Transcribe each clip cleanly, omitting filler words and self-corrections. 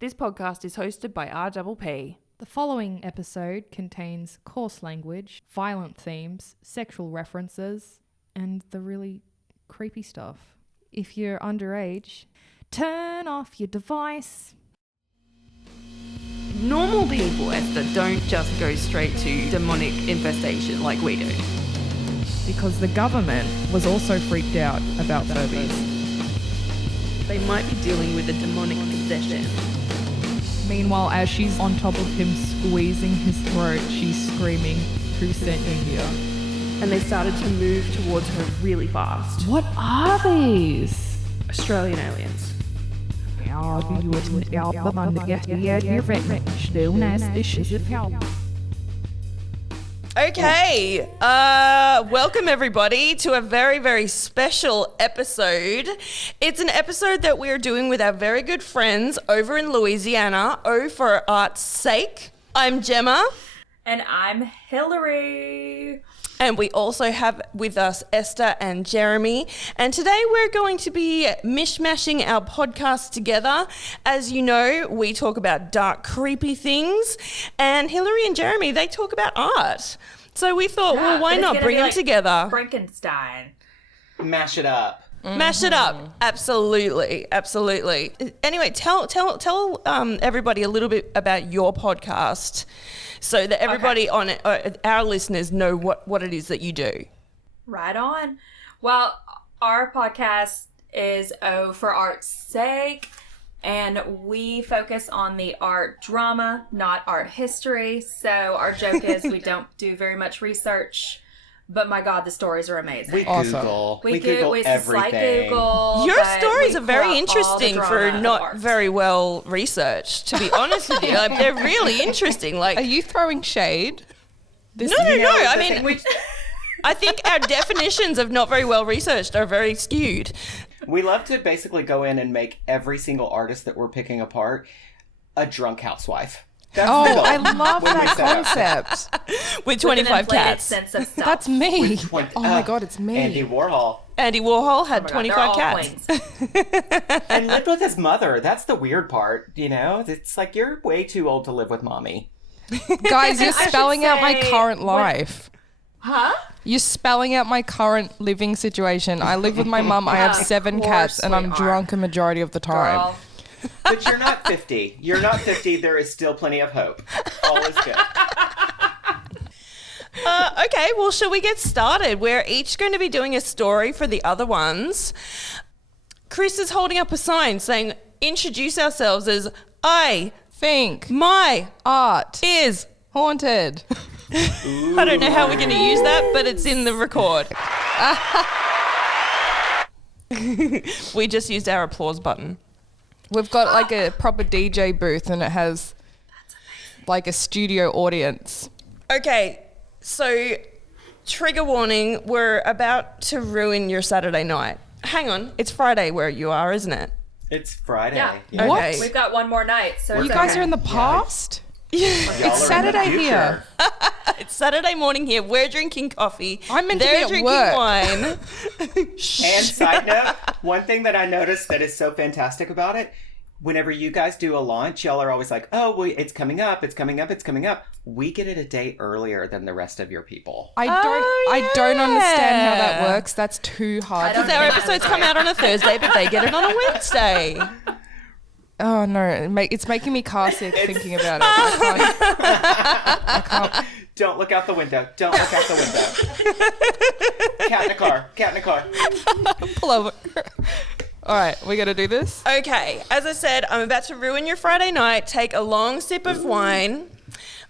This podcast is hosted by RPP. The following episode contains coarse language, violent themes, sexual references, and the really creepy stuff. If you're underage, turn off your device. Normal people, Esther, don't just go straight to demonic infestation like we do. Because the government was also freaked out about Furbies. They might be dealing with a demonic possession. Meanwhile, as she's on top of him squeezing his throat, she's screaming, "Who sent you here?" And they started to move towards her really fast. What are these? Australian aliens. Okay, welcome everybody to a very, very special episode. It's an episode that we're doing with our very good friends over in Louisiana, O for Art's Sake. I'm Gemma. And I'm Hillary. And we also have with us Esther and Jeremy. And today we're going to be mishmashing our podcast together. As you know, we talk about dark, creepy things. And Hillary and Jeremy, they talk about art. So we thought, well, why not bring them together? Frankenstein. Mash it up. Mash it up. Absolutely. Absolutely. Anyway, tell everybody a little bit about your podcast so that everybody on our listeners know what it is that you do. Right on. Well, our podcast is O for Art's Sake, and we focus on the art drama, not art history. So our joke is we don't do very much research. But my God, the stories are amazing. We Google. We Google everything. Google, Your stories are very interesting for not very well researched, to be honest with you. Like, they're really interesting. Like, are you throwing shade? No. I mean, I think our definitions of not very well researched are very skewed. We love to basically go in and make every single artist that we're picking apart a drunk housewife. That's I love that concept. With 25 cats. Sense of self. That's me. Oh my God, it's me. Andy Warhol. Andy Warhol had 25 cats. And lived with his mother. That's the weird part, you know? It's like, you're way too old to live with mommy. Guys, you're spelling out my current life. Huh? You're spelling out my current living situation. I live with my mum. I have 7 cats, and I'm drunk a majority of the time. Girl. But you're not 50. You're not 50. There is still plenty of hope. All is good. Okay, well, shall we get started? We're each going to be doing a story for the other ones. Chris is holding up a sign saying, introduce ourselves as I think my art is haunted. I don't know how we're going to use that, but it's in the record. We just used our applause button. We've got like a proper DJ booth, and it has like a studio audience. Okay, so trigger warning, we're about to ruin your Saturday night. Hang on, it's Friday where you are, isn't it? It's Friday. Yeah. What? Okay. We've got one more night, so You guys are in the past? It's Saturday here. It's Saturday morning here. We're drinking coffee. I'm meant to be They're at drinking work. wine. And side note, one thing that I noticed that is so fantastic about it, whenever you guys do a launch, y'all are always like, oh, well, it's coming up, it's coming up, it's coming up. We get it a day earlier than the rest of your people. I don't understand how that works. That's too hard. Because our episodes come out on a Thursday, but they get it on a Wednesday. Oh no, it's making me car sick thinking about it. I can't. Don't look out the window. Don't look out the window. Cat in a car. Cat in a car. Pull over. All right, we got to do this? Okay, as I said, I'm about to ruin your Friday night. Take a long sip of wine.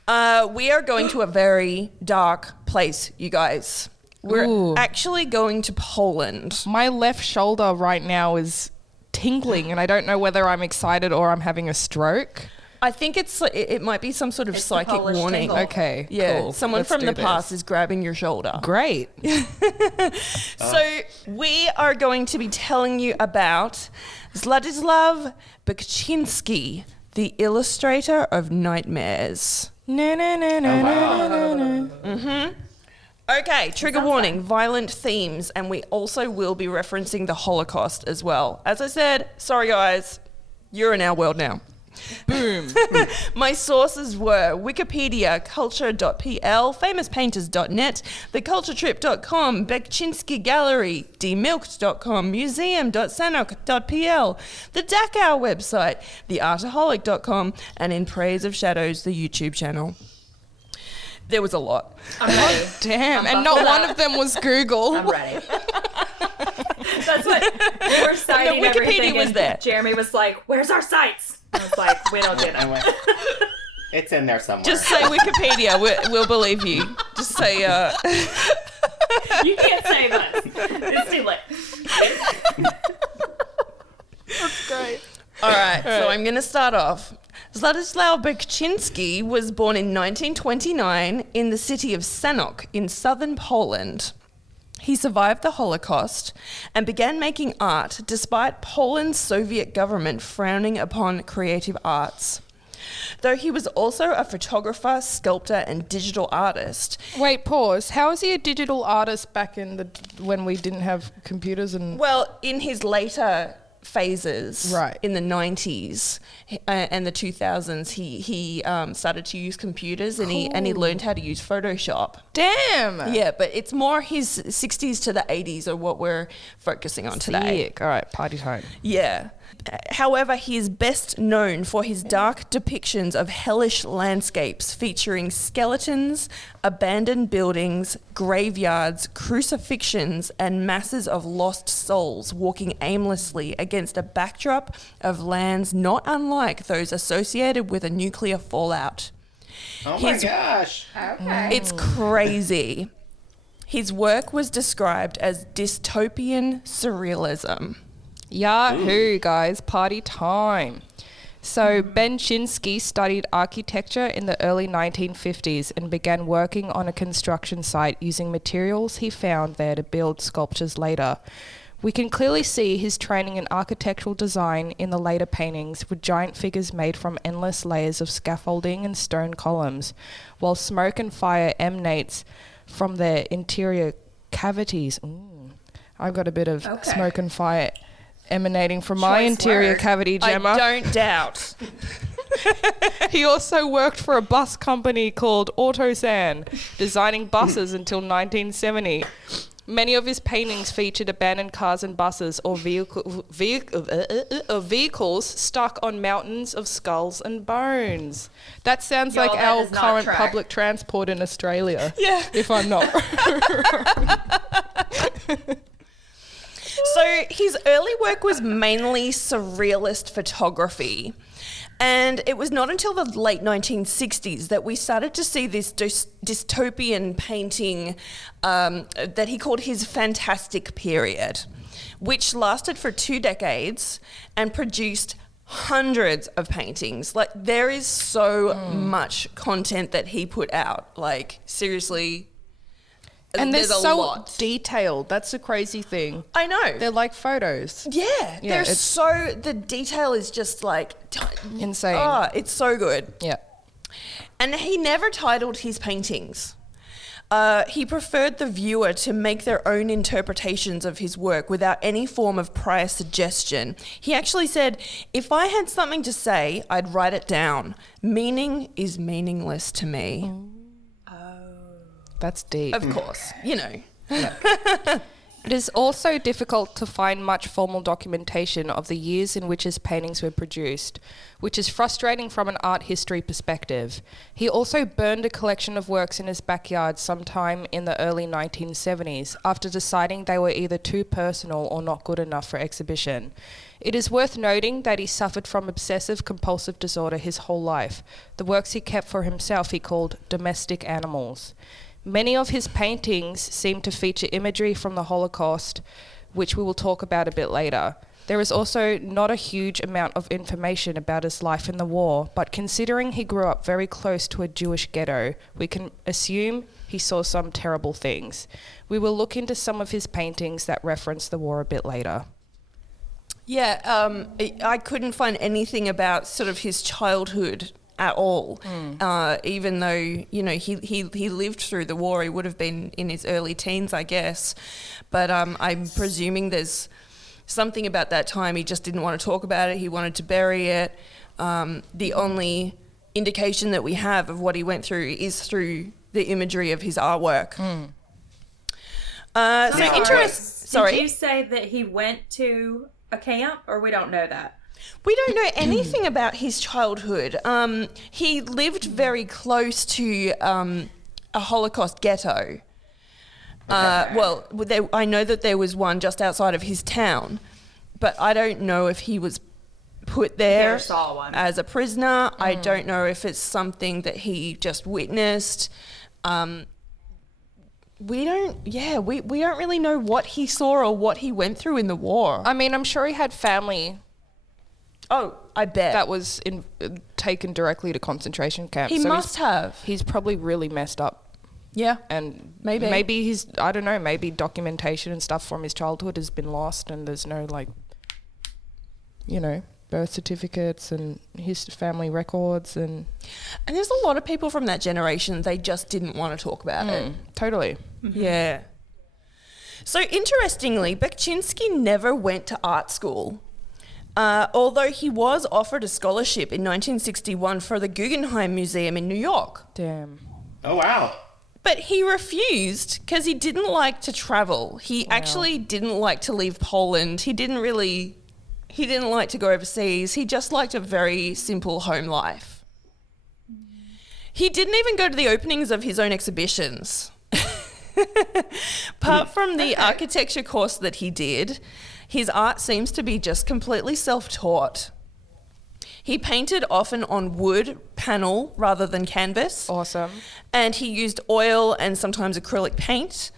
We are going to a very dark place, you guys. We're actually going to Poland. My left shoulder right now is tingling, and I don't know whether I'm excited or I'm having a stroke. I think it might be some sort of psychic warning. tingle. Okay, Yeah, cool. someone Let's from do the this. past is grabbing your shoulder. Great. So we are going to be telling you about Zlatislav Bekczynski, the illustrator of nightmares. No. Okay, trigger warning, violent themes, and we also will be referencing the Holocaust as well. As I said, sorry guys, you're in our world now. Boom. My sources were Wikipedia, culture.pl, famouspainters.net, theculturetrip.com, Bekchinsky Gallery, demilked.com, museum.sanok.pl, the Dachau website, theartaholic.com, and In Praise of Shadows, the YouTube channel. There was a lot. I'm ready. Damn. And not one of them was Google. I'm ready. That's what we were citing. No, Wikipedia everything, was and there. Jeremy was like, "Where's our sites?" I was like, "We don't do I that." went, it's in there somewhere. Just say Wikipedia, we'll believe you. Just say, You can't save us. It's too late. That's great. All right, so I'm going to start off. Zlatislaw Bekchinsky was born in 1929 in the city of Sanok in southern Poland. He survived the Holocaust and began making art despite Poland's Soviet government frowning upon creative arts. Though he was also a photographer, sculptor, and digital artist. Wait, pause. How is he a digital artist back in when we didn't have computers and... Well, in his later phases, Right. in the 90s and the 2000s, he started to use computers and he learned how to use Photoshop. Damn. Yeah, but it's more his 60s to the 80s are what we're focusing on today. Sick. All right, party time. Yeah. However, he is best known for his dark depictions of hellish landscapes featuring skeletons, abandoned buildings, graveyards, crucifixions, and masses of lost souls walking aimlessly against a backdrop of lands not unlike those associated with a nuclear fallout. Oh my gosh. Okay. It's crazy. His work was described as dystopian surrealism. Yahoo, guys, party time. So Bekchinsky studied architecture in the early 1950s and began working on a construction site using materials he found there to build sculptures later. We can clearly see his training in architectural design in the later paintings with giant figures made from endless layers of scaffolding and stone columns, while smoke and fire emanates from their interior cavities. Ooh, I've got a bit of smoke and fire emanating from my interior cavity, Gemma. I don't doubt. He also worked for a bus company called Autosan, designing buses until 1970. Many of his paintings featured abandoned cars and buses or vehicles stuck on mountains of skulls and bones. That sounds Y'all, like that our does not current track. public transport in Australia. Yeah. If I'm not So his early work was mainly surrealist photography. And it was not until the late 1960s that we started to see this dystopian painting that he called his fantastic period, which lasted for 2 decades and produced hundreds of paintings. Like, there is so much content that he put out. Like, seriously. And they're there's a so lot. detailed. That's the crazy thing. I know. They're like photos. Yeah, it's- the detail is just like Insane. Oh, it's so good. Yeah. And he never titled his paintings. He preferred the viewer to make their own interpretations of his work without any form of prior suggestion. He actually said, "If I had something to say, I'd write it down. Meaning is meaningless to me." That's deep. Of course, you know. It is also difficult to find much formal documentation of the years in which his paintings were produced, which is frustrating from an art history perspective. He also burned a collection of works in his backyard sometime in the early 1970s after deciding they were either too personal or not good enough for exhibition. It is worth noting that he suffered from obsessive compulsive disorder his whole life. The works he kept for himself he called domestic animals. Many of his paintings seem to feature imagery from the Holocaust, which we will talk about a bit later. There is also not a huge amount of information about his life in the war, but considering he grew up very close to a Jewish ghetto, we can assume he saw some terrible things. We will look into some of his paintings that reference the war a bit later. Yeah, I couldn't find anything about sort of his childhood at all. Even though, you know, he lived through the war. He would have been in his early teens, I guess. But I'm presuming there's something about that time he just didn't want to talk about it. He wanted to bury it. the only indication that we have of what he went through is through the imagery of his artwork. Sorry. Did you say that he went to a camp, or we don't know that? We don't know anything about his childhood. He lived very close to a Holocaust ghetto. I know that there was one just outside of his town, but I don't know if he was put there Never saw one. as a prisoner. I don't know if it's something that he just witnessed. We don't really know what he saw or what he went through in the war. I mean, I'm sure he had family Oh, I bet. that was taken directly to concentration camps. He So must have. He's probably really messed up. Yeah. And Maybe. maybe he's, I don't know, maybe documentation and stuff from his childhood has been lost and there's no, like, you know, birth certificates and his family records and there's a lot of people from that generation, they just didn't want to talk about it. totally. Yeah. So interestingly, Bekchinski never went to art school. Although he was offered a scholarship in 1961 for the Guggenheim Museum in New York. Damn. Oh, wow. But he refused because he didn't like to travel. He actually didn't like to leave Poland. He didn't like to go overseas. He just liked a very simple home life. He didn't even go to the openings of his own exhibitions. Apart from the architecture course that he did, his art seems to be just completely self-taught. He painted often on wood panel rather than canvas. Awesome. And he used oil and sometimes acrylic paint.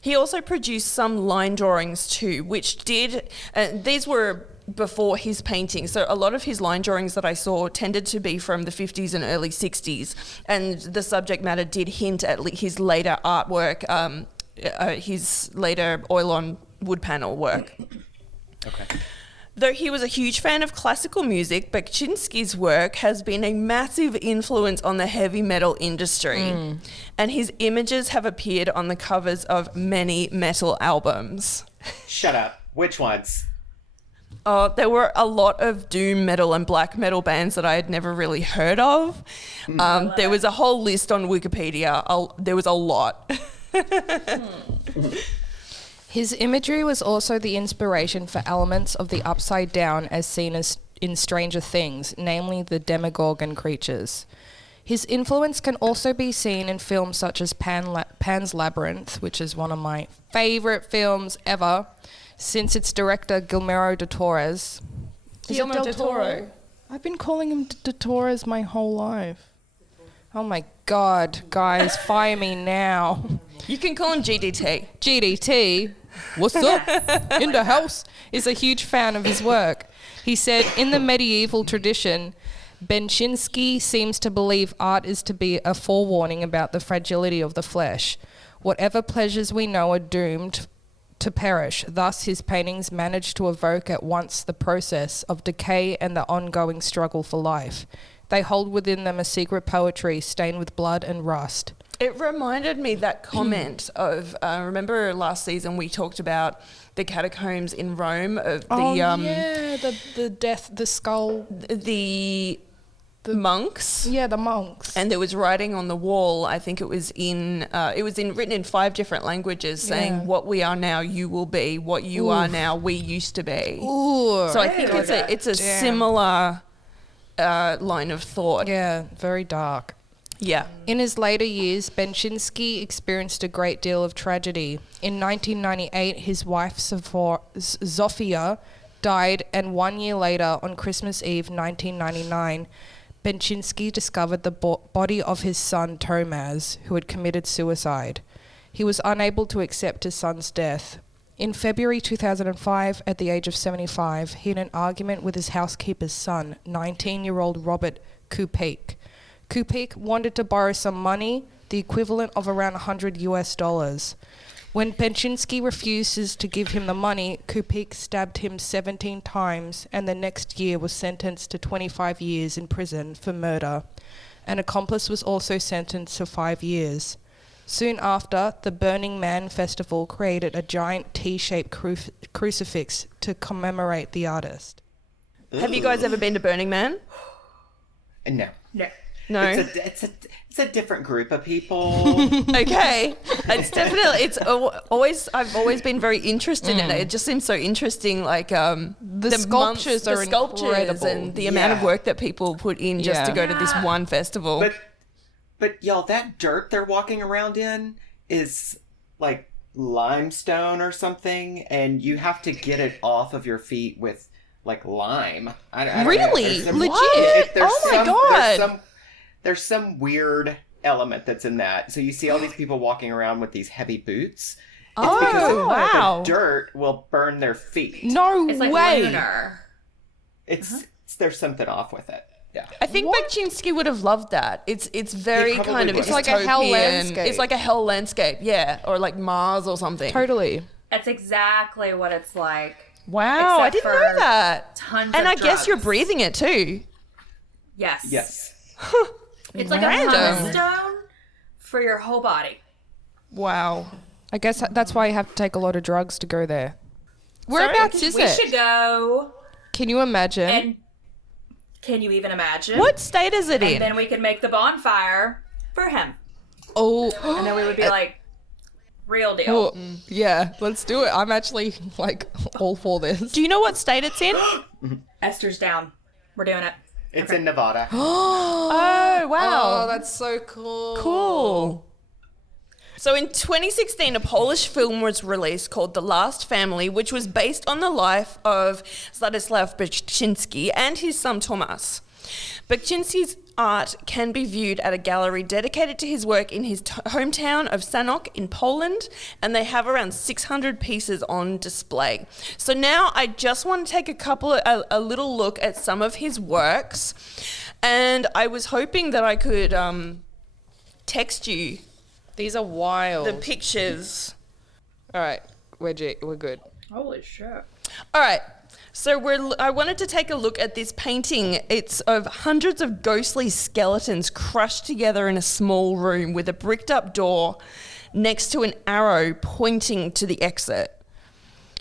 He also produced some line drawings too, which these were before his painting. So a lot of his line drawings that I saw tended to be from the 50s and early 60s. And the subject matter did hint at his later artwork, his later oil on wood panel work. Okay. Though he was a huge fan of classical music, Bekchinski's work has been a massive influence on the heavy metal industry, and his images have appeared on the covers of many metal albums. Shut up. Which ones? There were a lot of doom metal and black metal bands that I had never really heard of. There was a whole list on Wikipedia. There was a lot. His imagery was also the inspiration for elements of the upside down as seen as in Stranger Things, namely the Demogorgon creatures. His influence can also be seen in films such as Pan's Labyrinth, which is one of my favourite films ever, since its director Guillermo del Toro's. Guillermo del Toro. I've been calling him del Toro's my whole life. Oh my God, guys, fire me now. You can call him GDT. GDT, what's up? In the house, is a huge fan of his work. He said, in the medieval tradition, Bekchinski seems to believe art is to be a forewarning about the fragility of the flesh. Whatever pleasures we know are doomed to perish. Thus, his paintings manage to evoke at once the process of decay and the ongoing struggle for life. They hold within them a secret poetry stained with blood and rust. It reminded me that comment of, remember last season we talked about the catacombs in Rome of the death, the skull. The monks. Yeah, the monks. And there was writing on the wall. I think it was written in 5 different languages saying, what we are now, you will be. What you are now, we used to be. Ooh. So I think it's a similar line of thought. Yeah, very dark. Yeah. In his later years, Bekchinski experienced a great deal of tragedy. In 1998, his wife Zofia died, and 1 year later, on Christmas Eve 1999, Bekchinski discovered the body of his son Tomaz, who had committed suicide. He was unable to accept his son's death. In February 2005, at the age of 75, he had an argument with his housekeeper's son, 19-year-old Robert Kupik. Kupik wanted to borrow some money, the equivalent of around $100. When Bekchinski refuses to give him the money, Kupik stabbed him 17 times and the next year was sentenced to 25 years in prison for murder. An accomplice was also sentenced to 5 years. Soon after, the Burning Man Festival created a giant T-shaped crucifix to commemorate the artist. Have you guys ever been to Burning Man? No. No. No. It's a different group of people. Okay. It's definitely, I've always been very interested in it. It just seems so interesting. Like, the sculptures are incredible. and the amount of work that people put in just to go to this one festival. But y'all, that dirt they're walking around in is like limestone or something, and you have to get it off of your feet with like lime. I don't know. Really? There's some- Legit? there's Oh my God. There's some weird element that's in that. So you see all these people walking around with these heavy boots. It's because wow. the dirt will burn their feet. No It's like way. lunar. There's something off with it. Yeah. I think Bakchinsky would have loved that. It's very He probably kind of would. It's like a hell dystopian. landscape. It's like a hell landscape, yeah, or like Mars or something. Totally. That's exactly what it's like. Wow, I Except didn't know for that. Tons And of I guess you're drugs. breathing it too. Yes. Yes. It's like Random. a pumice stone for your whole body. Wow. I guess that's why you have to take a lot of drugs to go there. Whereabouts is We it? should go. Can you imagine? And can you even imagine? What state is it And in? then we could make the bonfire for him. oh, And then we would be like, real deal. oh, yeah, let's do it. I'm actually like all for this. Do you know what state it's in? Esther's down. We're doing it. It's in Nevada. Oh, wow. Oh, that's so cool. Cool. So in 2016, a Polish film was released called The Last Family, which was based on the life of Władysław Bakczyński and his son Tomasz. Bakczyński's art can be viewed at a gallery dedicated to his work in his hometown of Sanok in Poland, and they have around 600 pieces on display. So now I just want to take a little look at some of his works, and I was hoping that I could text you These are wild. the pictures. All right, we're good. Holy shit. All right. So I wanted to take a look at this painting. It's of hundreds of ghostly skeletons crushed together in a small room with a bricked up door next to an arrow pointing to the exit.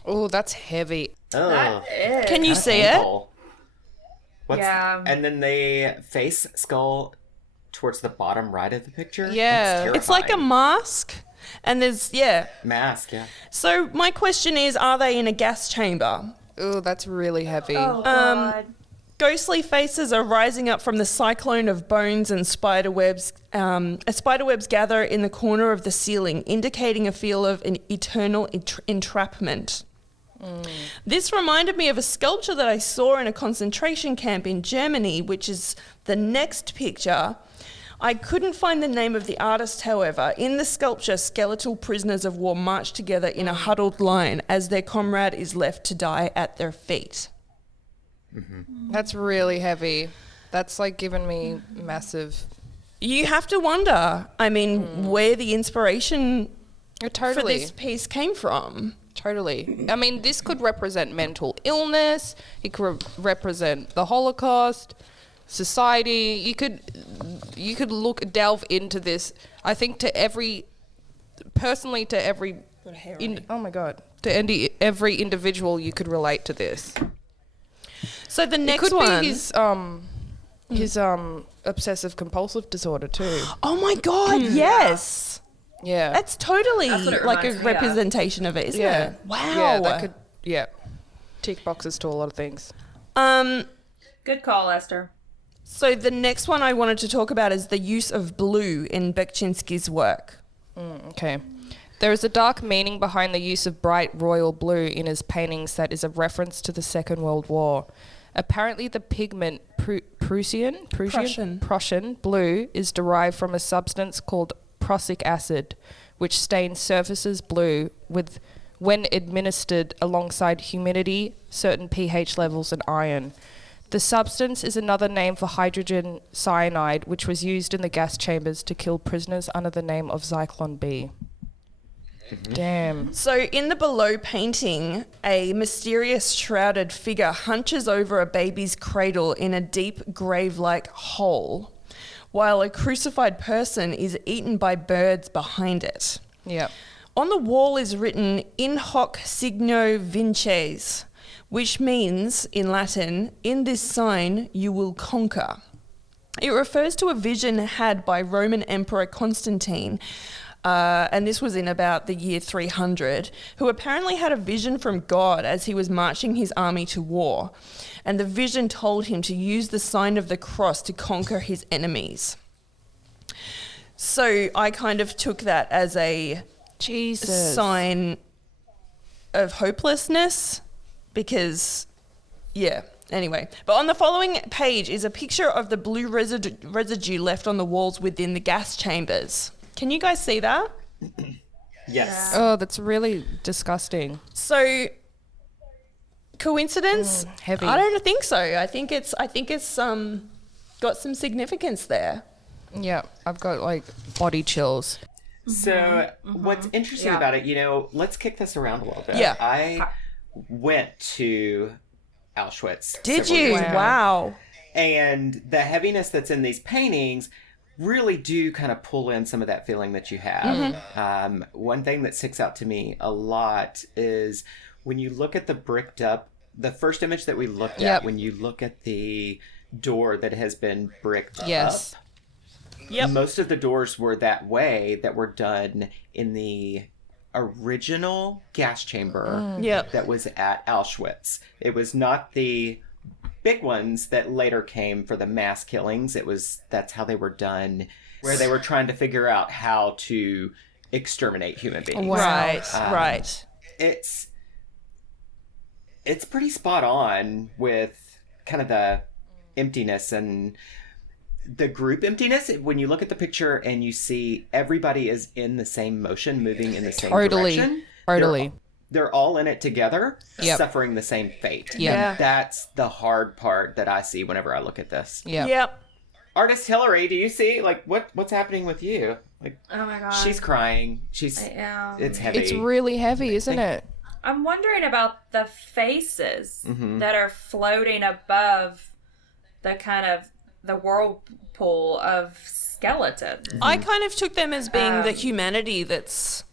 Oh, that's heavy. Oh. That is. Can you see it? Yeah. And then the face skull towards the bottom right of the picture. Yeah. That's It's like a terrifying. mask. And there's, mask. Yeah. So my question is, are they in a gas chamber? Oh, that's really heavy. Oh, God. Ghostly faces are rising up from the cyclone of bones and spider webs. Spider webs gather in the corner of the ceiling, indicating a feel of an eternal entrapment. This reminded me of a sculpture that I saw in a concentration camp in Germany, which is the next picture. I couldn't find the name of the artist, however. In the sculpture, skeletal prisoners of war march together in a huddled line as their comrade is left to die at their feet. That's really heavy. That's like giving me massive. You have to wonder, I mean, where the inspiration for Totally. this piece came from. Totally. I mean, this could represent mental illness. It could represent the Holocaust, society. You could delve into this. I think to every oh my God, to every individual, you could relate to this. So the It next could one, be his obsessive compulsive disorder too. oh my God, yes. Yeah. That's totally That's what it like a reminds me of. representation of it, isn't yeah. it? Wow. Yeah, that could tick boxes to a lot of things. Good call, Esther. So the next one I wanted to talk about is the use of blue in Bakczyński's work. Okay. There is a dark meaning behind the use of bright royal blue in his paintings that is a reference to the Second World War. Apparently, the pigment Prussian blue is derived from a substance called prussic acid, which stains surfaces blue when administered alongside humidity, certain pH levels, and iron. The substance is another name for hydrogen cyanide, which was used in the gas chambers to kill prisoners under the name of Zyklon B. Damn. So in the below painting, a mysterious shrouded figure hunches over a baby's cradle in a deep grave-like hole, while a crucified person is eaten by birds behind it. Yeah. On the wall is written "In hoc signo vinces," which means, in Latin, "In this sign you will conquer." It refers to a vision had by Roman Emperor Constantine, and this was in about the year 300, who apparently had a vision from God as he was marching his army to war. And the vision told him to use the sign of the cross to conquer his enemies. So I kind of took that as a sign of hopelessness because, yeah. Anyway, but on the following page is a picture of the blue residue left on the walls within the gas chambers. Can you guys see that? Yes. Oh, that's really disgusting. So, coincidence? Heavy. I don't think so. I think it's got some significance there. Yeah, I've got like body chills. So what's interesting about it, let's kick this around a little bit. Yeah. I went to Auschwitz. Did several you? years ago. Wow. And the heaviness that's in these paintings really do kind of pull in some of that feeling that you have. One thing that sticks out to me a lot is when you look at the bricked up, the first image that we looked at, when you look at the door that has been bricked up, most of the doors were that way that were done in the original gas chamber that was at Auschwitz. It was not the big ones that later came for the mass killings. That's how they were done, where they were trying to figure out how to exterminate human beings. Wow. Right. It's pretty spot on with kind of the emptiness and the group emptiness. When you look at the picture and you see everybody is in the same motion, moving in the same direction. Totally. They're all in it together, suffering the same fate. Yeah. That's the hard part that I see whenever I look at this. Yep. Artist Hillary, do you see what's happening with you? Like, Oh my god. she's crying. I am. It's heavy. It's really heavy, isn't it? I'm wondering about the faces Mm-hmm. that are floating above the kind of the whirlpool of skeletons. I kind of took them as being the humanity that's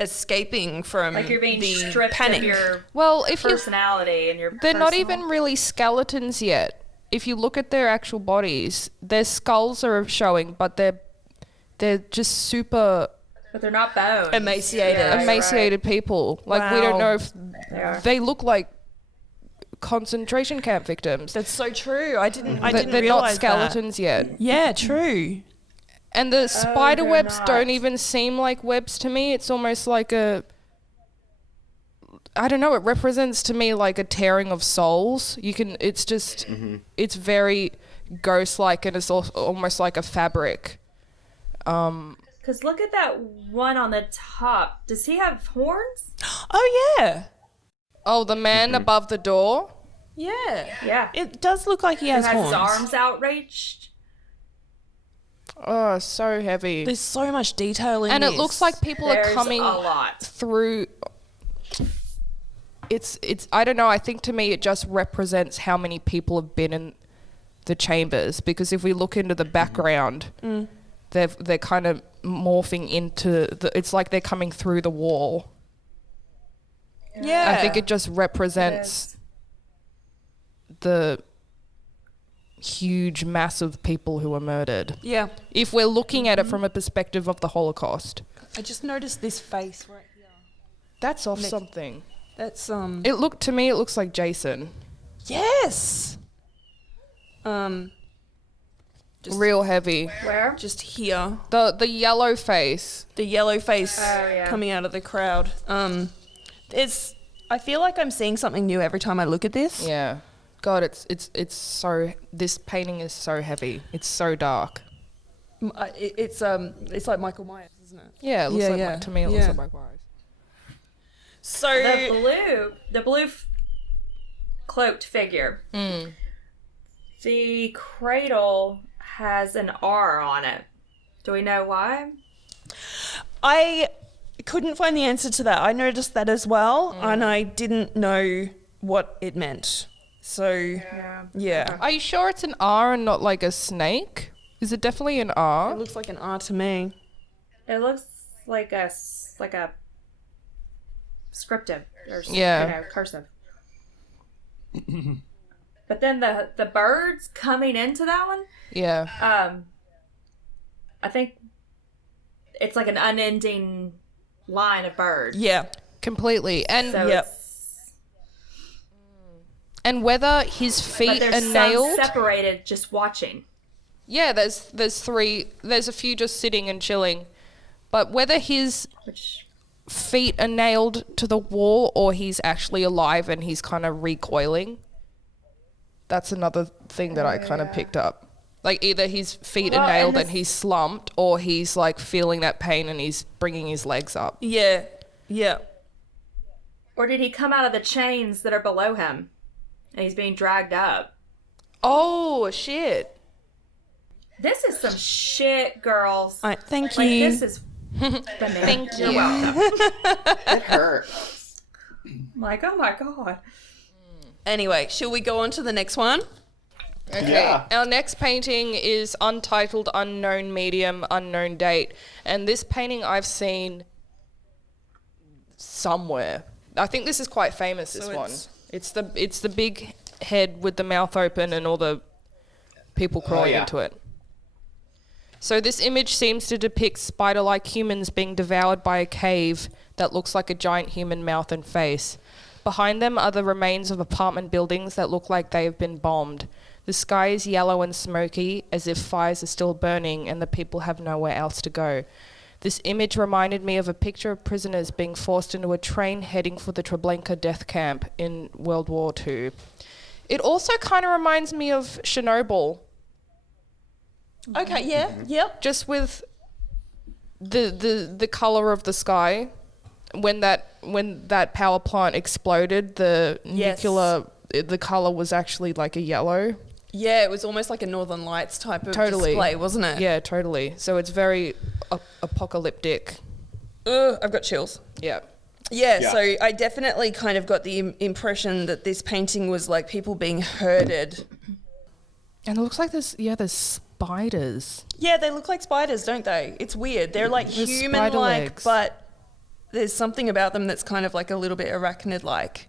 escaping from Like you're being the stripped panic. of your Well, if you personality and your they're not personal- even really skeletons yet. If you look at their actual bodies, their skulls are showing, but they're just super But they're not bones. Emaciated. Yeah, you're emaciated people. Like we don't know if They are. they look like concentration camp victims. That's so true. I didn't They're not realize skeletons yet. that. Yeah, true. And the spider they're webs not. don't even seem like webs to me. It's almost like I don't know, it represents to me like a tearing of souls. It's just, it's very ghost-like and it's almost like a fabric. Because look at that one on the top. Does he have horns? Oh yeah. Oh, the man above the door? Yeah. Yeah. It does look like he has Has horns. his arms outreached. Oh, so heavy. There's so much detail in And this. it looks like people There's are coming a lot. through. It's I don't know, I think to me it just represents how many people have been in the chambers, because if we look into the background, they're kind of morphing into it's like they're coming through the wall. Yeah. I think it just represents the huge mass of people who are murdered. Yeah. If we're looking at it from a perspective of the Holocaust. I just noticed this face right here. That's off something. That's It looks like Jason. Yes. Just- Real heavy. Where? Just here. The yellow face. The yellow face yeah. coming out of the crowd. I feel like I'm seeing something new every time I look at this. Yeah. God, it's so, this painting is so heavy. It's so dark. It's like Michael Myers, isn't it? Yeah, it looks Yeah, like yeah. to me it looks like Mike Myers. So The blue cloaked figure. The cradle has an R on it. Do we know why? I couldn't find the answer to that. I noticed that as well, and I didn't know what it meant. So yeah. Are you sure it's an R and not like a snake? Is it definitely an It R? looks like an R to me. It looks like a scriptive or Yeah. cursive. But then the birds coming into that one, Yeah. I think it's like an unending line of birds. Yeah. Completely. And So Yep. and whether his but feet there's are some nailed. separated just watching. Yeah, there's three. There's a few just sitting and chilling. But whether his Which feet are nailed to the wall or he's actually alive and he's kind of recoiling, that's another thing that I kind of picked up. Like either his feet are Well, and nailed this- and he's slumped, or he's like feeling that pain and he's bringing his legs up. Yeah. Yeah. or did he come out of the chains that are below him and he's being dragged up? Oh shit! This is some shit, girls. Thank Like, you. this is bananas. Thank You're you. welcome. It hurts. Like, oh my god. Anyway, shall we go on to the next one? Okay. Yeah. Our next painting is Untitled, Unknown Medium, Unknown Date, and this painting I've seen somewhere. I think this is quite famous. This So one. it's- It's the big head with the mouth open and all the people crawling yeah. into it. So this image seems to depict spider-like humans being devoured by a cave that looks like a giant human mouth and face. Behind them are the remains of apartment buildings that look like they have been bombed. The sky is yellow and smoky, as if fires are still burning and the people have nowhere else to go. This image reminded me of a picture of prisoners being forced into a train heading for the Treblinka death camp in World War II. It also kind of reminds me of Chernobyl, Okay, yeah. Yep. just with the color of the sky. When that power plant exploded, the Yes. the color was actually like a yellow. Yeah, it was almost like a Northern Lights type of Totally. display, wasn't it? Yeah, totally. So it's very apocalyptic. Ugh, I've got chills. Yeah. Yeah, Yeah. so I definitely kind of got the impression that this painting was like people being herded. And it looks like there's spiders. Yeah, they look like spiders, don't they? It's weird. They're like There's spider human-like, legs. but there's something about them that's kind of like a little bit arachnid-like.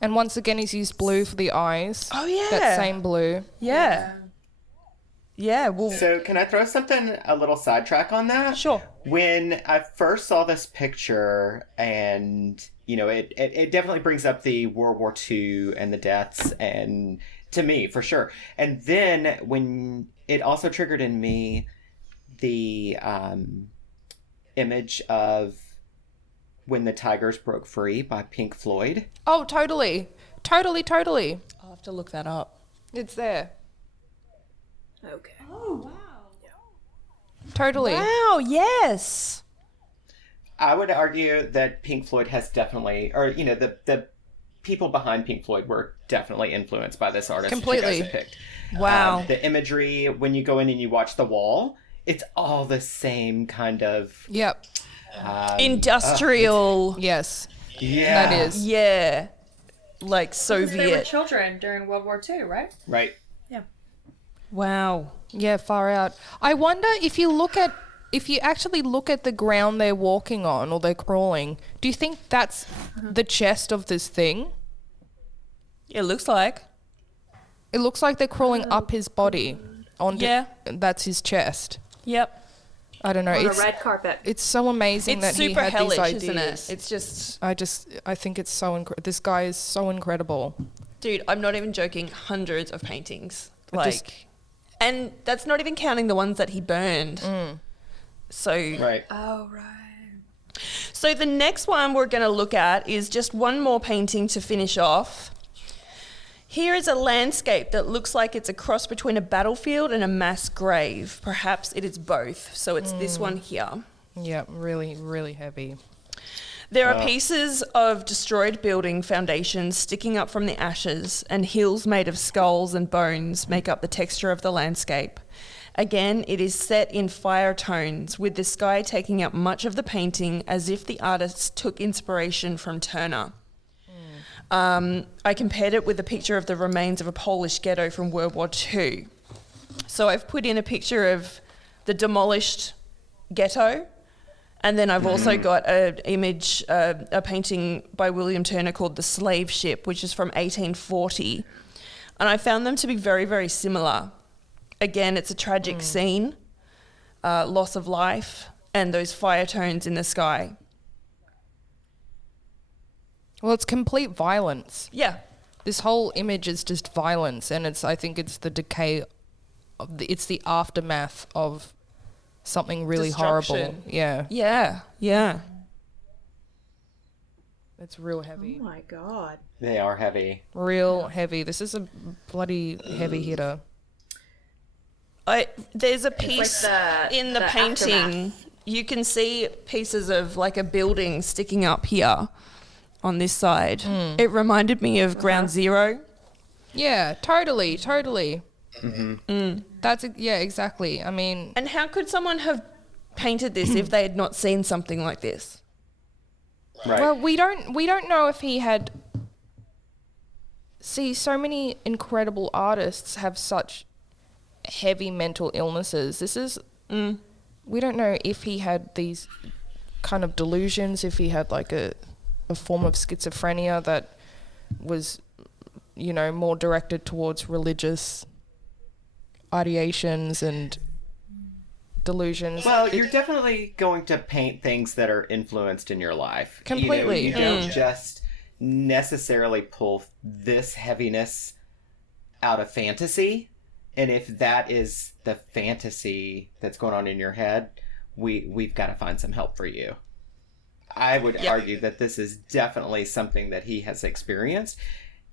And once again, he's used blue for the eyes. Oh, yeah. That same blue. Yeah. Yeah, well, So can I throw something, a little sidetrack on that? sure. When I first saw this picture, and it definitely brings up the World War II and the deaths, and to me for sure. And then when it also triggered in me the image of When the Tigers Broke Free by Pink Floyd. Oh, totally. Totally. I'll have to look that up. It's there. Okay. Totally. Wow, yes. I would argue that Pink Floyd has definitely, or the people behind Pink Floyd were definitely influenced by this artist. Completely. That you guys have picked. Wow. The imagery, when you go in and you watch the wall, it's all the same kind of Yep. Industrial. Yes. yeah. That is. Yeah. Like They were Soviet. children during World War II, right? Right. Wow. Yeah, far out. I wonder if you actually look at the ground they're walking on or they're crawling, do you think that's the chest of this thing? It looks like. It looks like they're crawling up his body. Yeah. That's his chest. Yep. I don't know. On a It's red carpet. it's so amazing It's that he super had hellish, these ideas. isn't it? It's just, I think it's so this guy is so incredible. dude, I'm not even joking. Hundreds of paintings. It just- Like, and that's not even counting the ones that he burned. So, Right. Oh, right. so the next one we're going to look at is just one more painting to finish off. Here is a landscape that looks like it's a cross between a battlefield and a mass grave. Perhaps it is both. So it's this one here. Yeah, really, really heavy. There are pieces of destroyed building foundations sticking up from the ashes, and hills made of skulls and bones make up the texture of the landscape. Again, it is set in fire tones, with the sky taking up much of the painting as if the artist took inspiration from Turner. I compared it with a picture of the remains of a Polish ghetto from World War II. So I've put in a picture of the demolished ghetto, and then I've also got an image, a painting by William Turner called The Slave Ship, which is from 1840. And I found them to be very, very similar. Again, it's a tragic scene, loss of life, and those fire tones in the sky. Well, it's complete violence. Yeah. This whole image is just violence, and I think it's the decay, it's the aftermath of something really horrible. Destruction. Yeah, Yeah. Yeah. it's real heavy. Oh my God. They are heavy. Real heavy. This is a bloody heavy hitter. There's a piece in the painting. aftermath. You can see pieces of like a building sticking up here on this side. It reminded me of Ground Zero. Yeah, totally. Yeah, exactly. I mean, And how could someone have painted this if they had not seen something like this? Right. well, we don't know if he had. See, so many incredible artists have such heavy mental illnesses. This is. We don't know if he had these kind of delusions, if he had like a form of schizophrenia that was, more directed towards religious ideations and delusions. Well, you're definitely going to paint things that are influenced in your life. Completely. You don't just necessarily pull this heaviness out of fantasy. And if that is the fantasy that's going on in your head, we've got to find some help for you. I would argue that this is definitely something that he has experienced.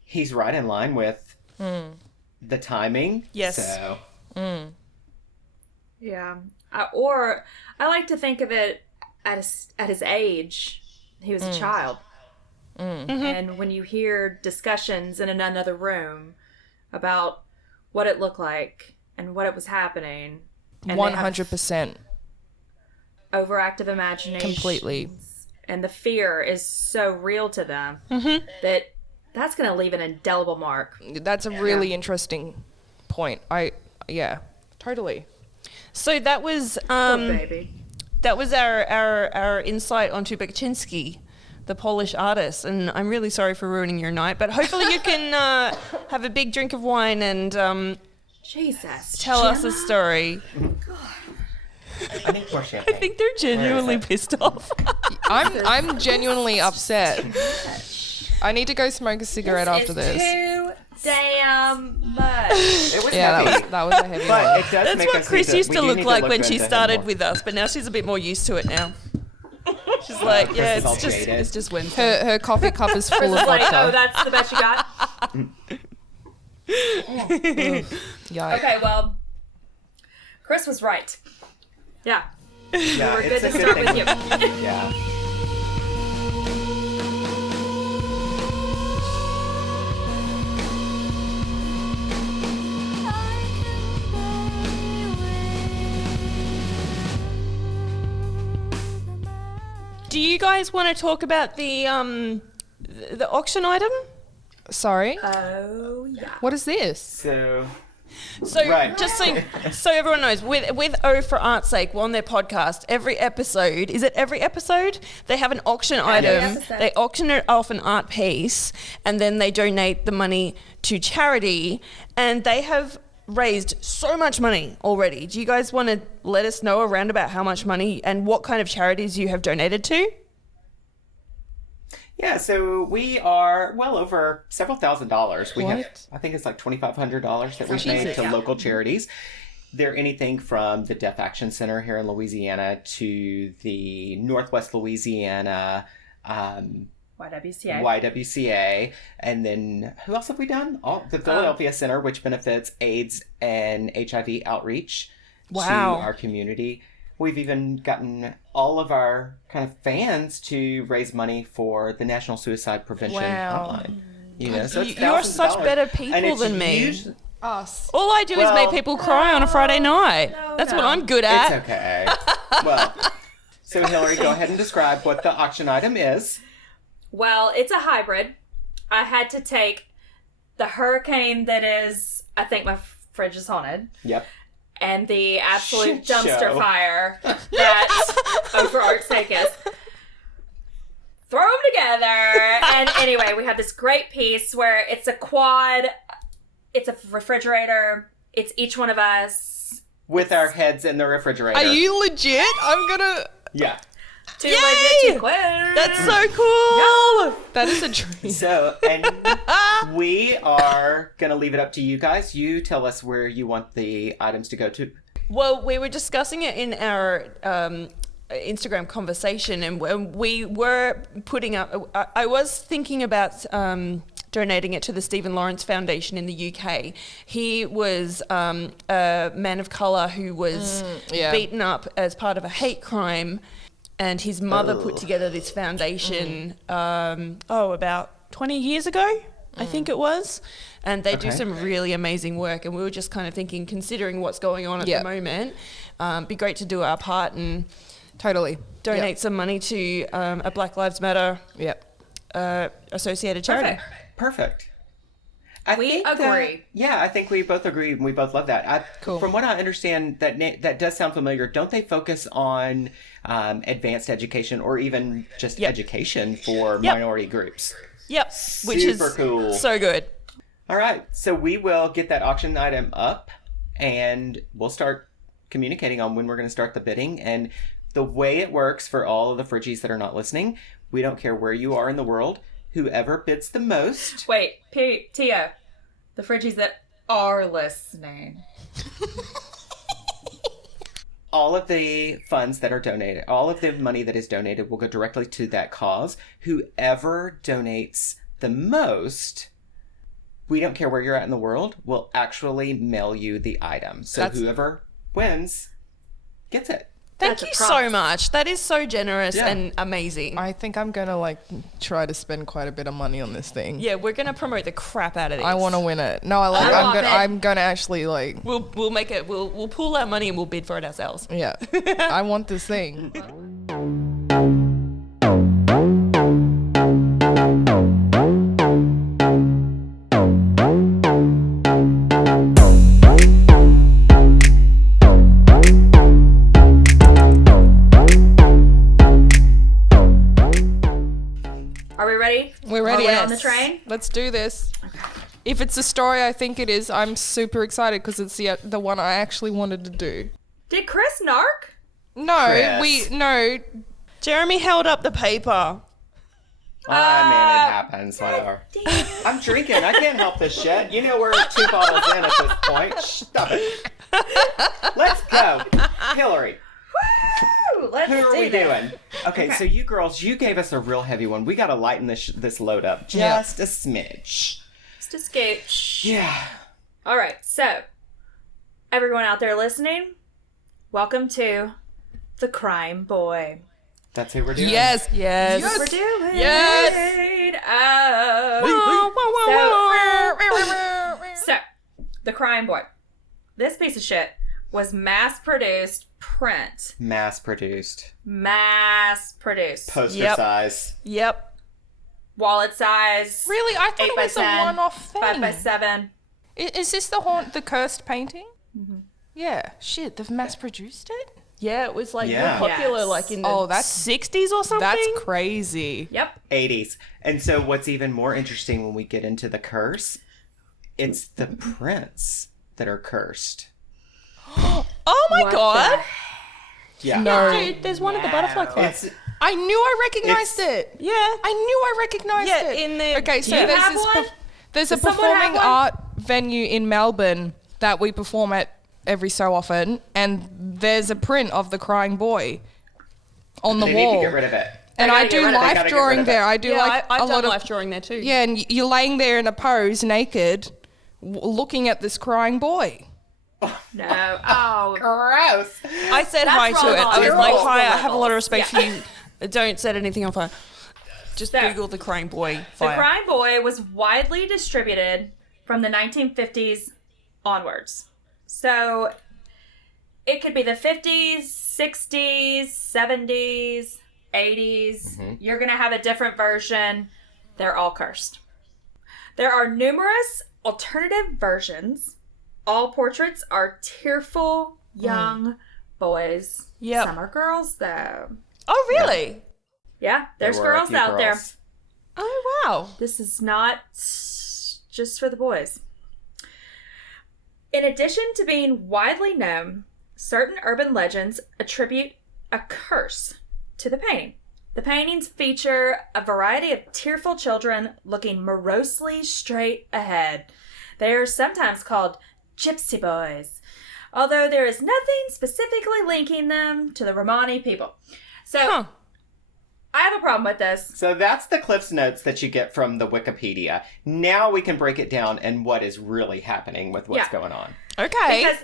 He's right in line with the timing. Yes. So. Yeah. Or I like to think of it at his age. He was a child. And when you hear discussions in another room about what it looked like and what it was happening. And they have 100%. overactive imagination. Completely. And the fear is so real to them that's going to leave an indelible mark. That's a really interesting point. Totally. So that was Poor baby. that was our insight onto Bekczynski, the Polish artist, and I'm really sorry for ruining your night, but hopefully you can have a big drink of wine and Jesus. tell us a story. I need more champagne. I think they're genuinely pissed off. I'm genuinely upset. I need to go smoke a cigarette after this. Too damn much. It was Yeah, heavy. that was a heavy But one. it does That's make what us Chris need to, used we to do look need like look when she into him started more. with us, but now she's a bit more used to it now. She's like, Chris yeah, is all it's just jaded. it's just Wednesday. Her coffee cup is full of Like, vodka. oh, that's the best you got? Yikes. Okay, well, Chris was right. Yeah. Yeah, We're it's good a to good start thing. with you. Yeah. Do you guys want to talk about the auction item? Sorry? Oh, yeah. What is this? So, So Right. just so everyone knows, with O for Art's Sake, on their podcast, every episode, is it every episode? They have an auction item. episode. They auction it off an art piece, and then they donate the money to charity. And they have raised so much money already. Do you guys want to let us know around about how much money and what kind of charities you have donated to? yeah, so we are well over several $1,000s. We have, What? I think it's like $2,500 that we've made Jesus. to local charities. They're anything from the Deaf Action Center here in Louisiana to the Northwest Louisiana YWCA. YWCA, and then who else have we done? The Philadelphia Center, which benefits AIDS and HIV outreach Wow. to our community. We've even gotten all of our kind of fans to raise money for the National Suicide Prevention Wow. Hotline. You know, so it's You're such $1,000s. better And people it's than me. usually- Us. All I do is Well- make people cry on a Friday night. No, That's what no. I'm good at. It's okay. Well, so Hillary, go ahead and describe what the auction item is. Well, it's a hybrid. I had to take the hurricane that is, I think my fridge is haunted, Yep. and the absolute Shit dumpster show. fire that, oh, for art's sake, is. Throw them together. And anyway, we have this great piece where it's a quad It's a refrigerator. It's each one of us. With our heads in the refrigerator. Are you legit? I'm gonna. Yeah. Too Yay! legit to quit. That's so cool. That is a dream. So, and we are going to leave it up to you guys. You tell us where you want the items to go to. Well, we were discussing it in our Instagram conversation, and when we were putting up, I was thinking about donating it to the Stephen Lawrence Foundation in the UK. He was a man of colour who was beaten up as part of a hate crime, and his mother put together this foundation about 20 years ago, I think it was. And they do some really amazing work, and we were just kind of thinking, considering what's going on at the moment, be great to do our part and Totally. donate some money to a Black Lives Matter associated charity. Perfect. We agree. I think we both agree, and we both love that. Cool. From what I understand, that does sound familiar. Don't they focus on advanced education or even just education for minority groups? Yep, which is Super cool. so good. All right, so we will get that auction item up, and we'll start communicating on when we're going to start the bidding. And the way it works for all of the Fridgies that are not listening, we don't care where you are in the world. Whoever bids the most. Wait, Tia, the Fridgies that are listening. All of the funds that are donated, all of the money that is donated will go directly to that cause. Whoever donates the most, we don't care where you're at in the world, will actually mail you the item. So whoever wins gets it. Thank you so much. That is so generous and amazing. I think I'm gonna try to spend quite a bit of money on this thing. Yeah, we're gonna promote the crap out of this. I want to win it. No, I'm gonna actually We'll make it. We'll pool our money and we'll bid for it ourselves. Yeah, I want this thing. Are we ready? We're ready. Are we on the train? Let's do this. If it's a story I think it is, I'm super excited because it's the one I actually wanted to do. Did Chris narc? No, Jeremy held up the paper. Man, it happens. Whatever. I'm drinking. I can't help this shit. You know we're 2 bottles in at this point. Stop it. Let's go. Hillary. Woo! Let's Who are we this. doing? Okay, so you girls, you gave us a real heavy one. We got to lighten this load up just a smidge. Just a scooch. Yeah. All right, so everyone out there listening, welcome to The Crime Boy. That's who we're doing. Yes. We're doing Yes. it. So, The Crime Boy. This piece of shit was mass-produced print. Mass-produced. Poster size. Yep. Wallet size. Really, I thought 8 it by was 10, a one-off thing. 5 by 7. Is this the cursed painting? Mm-hmm. Yeah. Shit, they've mass-produced it. Yeah, it was real Yeah. popular, Yes. in the 60s or something. That's crazy. Yep. 80s. And so what's even more interesting when we get into the curse, it's the prints that are cursed. Oh my What god! Yeah. No. Dude, there's one at the butterfly club. It's I knew I recognized it. Yeah. I knew I recognized Yeah, it. in the- Okay, so Do you there's have this one? there's a Does someone have performing one? art venue in Melbourne that we perform at every so often, and there's a print of the crying boy on the they need to wall. get rid of it. And They I gotta do get rid of it. They life gotta get drawing rid of it. there. I do Yeah, I've a done lot of life drawing there too. yeah, and you're laying there in a pose, naked, looking at this crying boy. No. Oh. Gross. I said That's hi to wrong it. I on was all like, the hi, I have a lot of levels. respect Yeah. for you. Don't set anything on fire. Just So- Google the Crime Boy The fire. Crime Boy was widely distributed from the 1950s onwards. So it could be the 50s, 60s, 70s, 80s. You're going to have a different version. They're all cursed. There are numerous alternative versions. All portraits are tearful young boys. Yep. Some are girls, though. Oh, really? Yeah, there's There were a girls few out there. Oh, wow. This is not just for the boys. In addition to being widely known, certain urban legends attribute a curse to the painting. The paintings feature a variety of tearful children looking morosely straight ahead. They are sometimes called gypsy boys, although there is nothing specifically linking them to the Romani people. So, I have a problem with this. So that's the Cliff's Notes that you get from the Wikipedia. Now we can break it down and what is really happening with what's going on. Okay. Because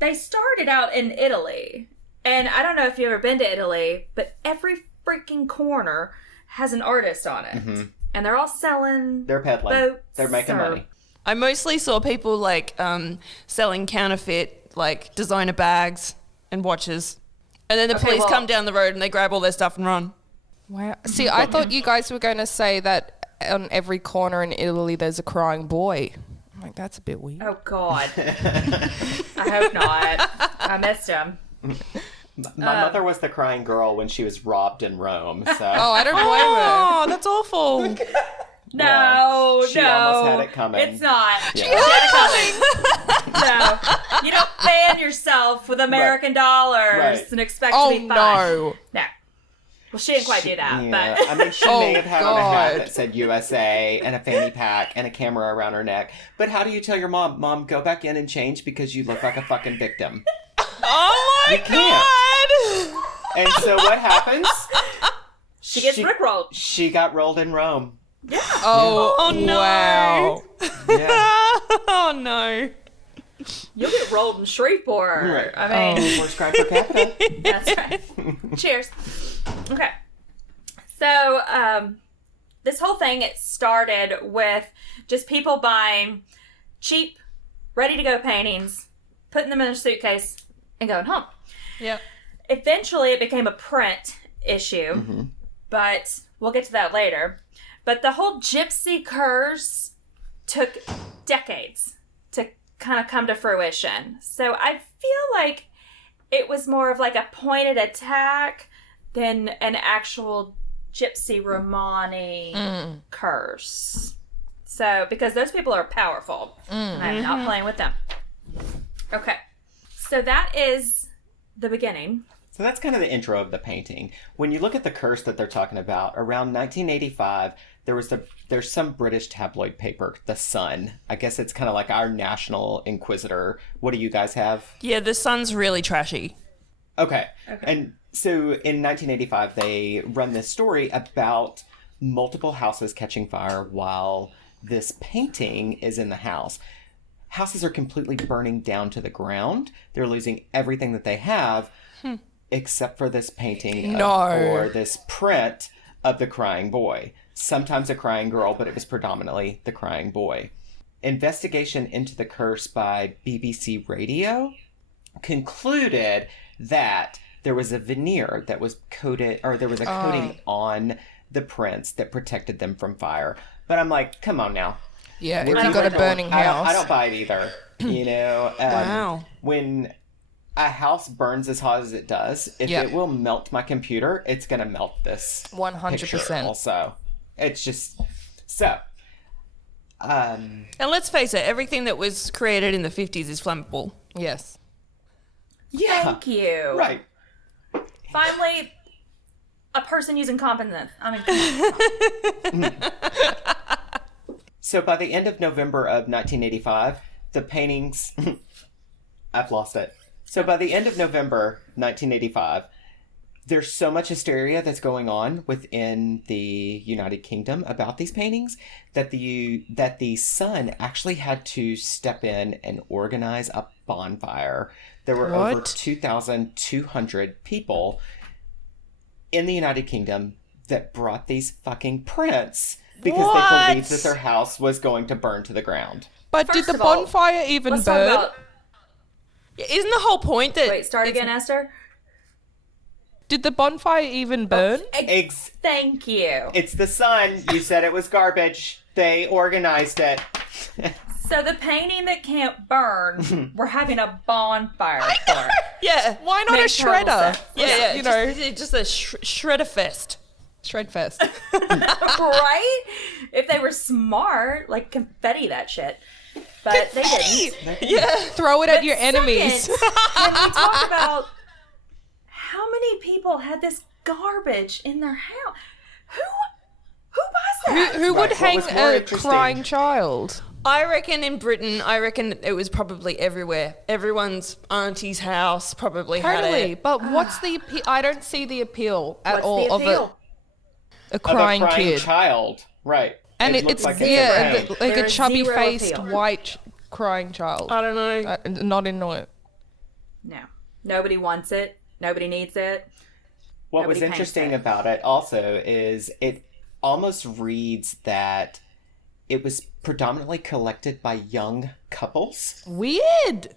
they started out in Italy. And I don't know if you've ever been to Italy, but every freaking corner has an artist on it. Mm-hmm. And they're all selling They're peddling. boats. They're making or- money. I mostly saw people like selling counterfeit like designer bags and watches. And then the police come down the road and they grab all their stuff and run. Wow. See, I thought you guys were going to say that on every corner in Italy there's a crying boy. I'm like, that's a bit weird. Oh, God. I hope not. I missed him. My mother was the crying girl when she was robbed in Rome. So Oh, I don't blame her. Oh, that's awful. No, she no. almost had it coming. It's not. Yeah. She had it coming. No. You don't fan yourself with American dollars Right. and expect Oh, to be fine. no. No. Well, she didn't quite do that, Yeah. but... I mean, she Oh, may have had on a hat God. that said USA and a fanny pack and a camera around her neck. But how do you tell your mom, Mom, go back in and change because you look like a fucking victim? Oh my You can't. God. And so what happens? She gets rickrolled. She got rolled in Rome. Oh, Oh, no. wow. Yeah. Oh no. You'll get rolled in Shreveport. Right. I mean, Worst crime per capita. that's right. Cheers. Okay. So, this whole thing, it started with just people buying cheap, ready-to-go paintings, putting them in a suitcase, and going home. Yep. Eventually, it became a print issue, but we'll get to that later. But the whole gypsy curse took decades to kind of come to fruition. So I feel like it was more of like a pointed attack than an actual gypsy Romani curse. So, because those people are powerful. I'm not playing with them. Okay. So that is the beginning. So that's kind of the intro of the painting. When you look at the curse that they're talking about, around 1985, there's some British tabloid paper, The Sun. I guess it's kind of like our national inquisitor. What do you guys have? Yeah, the sun's really trashy. Okay. And so in 1985, they run this story about multiple houses catching fire while this painting is in the house. Houses are completely burning down to the ground. They're losing everything that they have, except for this painting or this print of the crying boy. Sometimes a crying girl, but it was predominantly the crying boy. Investigation into the curse by BBC Radio concluded that there was a veneer that was coated, or there was a coating on the prints that protected them from fire. But I'm like, come on now. Yeah, if Where you do got a go? burning house. I don't buy it either. You know, Wow. when a house burns as hot as it does, if Yeah. it will melt my computer, it's going to melt this 100%. picture also. It's just so. And let's face it, everything that was created in the 50s is flammable. Yes. Yeah. Thank you. Right. Finally, a person using common sense. I mean, So by the end of November of 1985, the paintings... I've lost it. So by the end of November 1985, there's so much hysteria that's going on within the United Kingdom about these paintings that the Sun actually had to step in and organize a bonfire. There were over 2,200 people in the United Kingdom that brought these fucking prints because they believed that their house was going to burn to the ground. But First did the of all, bonfire even let's talk burn? about... Isn't the whole point that... Wait, start again, Esther? Did the bonfire even burn? Thank you. It's the Sun. You said it was garbage. They organized it. So the painting that can't burn, we're having a bonfire for it. Yeah. Why not a Makes total shredder? sense. Yeah, You know, just a shredder fest. shred fest. Right? If they were smart, like confetti that shit. but they didn't. Yeah. Throw it at your enemies. Second, when we talk about how many people had this garbage in their house, who buys that? Who would Right, what hang was more a interesting- crying child? I reckon in Britain, it was probably everywhere. Everyone's auntie's house probably had Totally. it. But what's the appeal? I don't see the appeal at What's all the of appeal? a crying of a crying kid. child. Right. And It it's looks like yeah, it's a like a There's chubby-faced zero appeal. white crying child. I don't know. Not into it. No. Nobody wants it. Nobody needs it. What Nobody was paints interesting it. about it also is it almost reads that it was predominantly collected by young couples, Weird.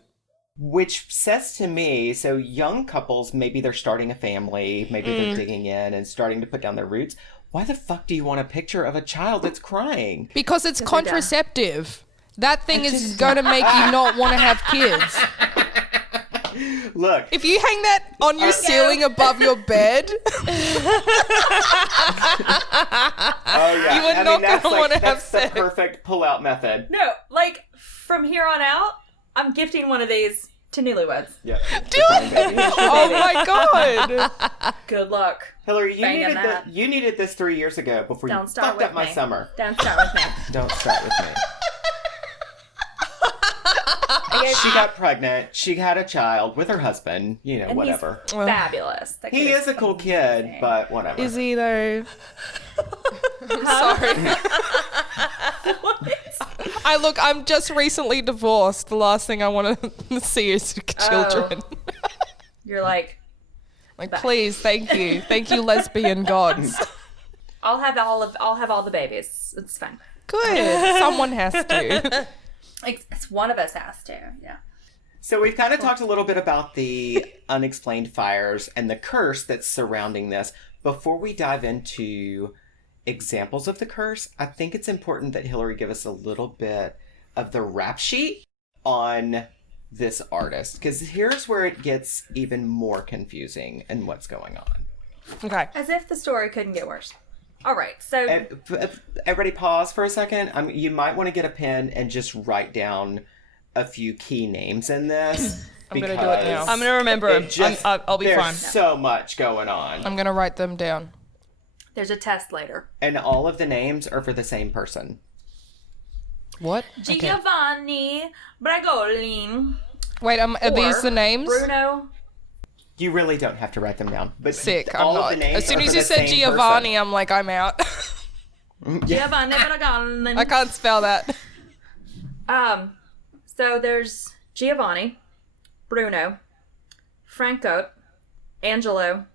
which says to me, so young couples, maybe they're starting a family, maybe they're digging in and starting to put down their roots. Why the fuck do you want a picture of a child that's crying? Because it's they're contraceptive. That thing is going to make you not want to have kids. Look, If you hang that on your ceiling above your bed, oh yeah, You would not that's gonna wanna have that's the sex. perfect pull-out method. No, like from here on out, I'm gifting one of these to newlyweds. Yeah. do it. Oh my god. Good luck. Hillary, Banging that. you needed this 3 years ago before you Don't start fucked with up my me. summer. Don't start with me. Don't start with me. She got pregnant. She had a child with her husband. You know, And whatever. he's fabulous. That He kid is a cool kid, amazing. but whatever. Is he though? I'm sorry. I'm just recently divorced. The last thing I want to see is children. You're like, Like, please, thank you. Thank you, lesbian gods. I'll have all the babies. It's fine. Good. Someone has to. It's one of us has to. Yeah. So we've kind of talked a little bit about the unexplained fires and the curse that's surrounding this. Before we dive into examples of the curse, I think it's important that Hillary give us a little bit of the rap sheet on this artist, because here's where it gets even more confusing and what's going on. Okay. As if the story couldn't get worse. All right. So Everybody pause for a second. You might want to get a pen and just write down a few key names in this. I'm gonna do it now. I'm going to remember him. I'll be there's fine. so much going on. I'm going to write them down. there's a test later. And all of the names are for the same person. What? Okay. Giovanni Bragolin. Wait, are these or the names? Bruno. You really don't have to write them down. But Sick. all I'm of not. the names As soon are as for you the said same Giovanni, I'm like, I'm out. Giovanni Bragolin. I can't spell that. So there's Giovanni, Bruno, Franco, Angelo,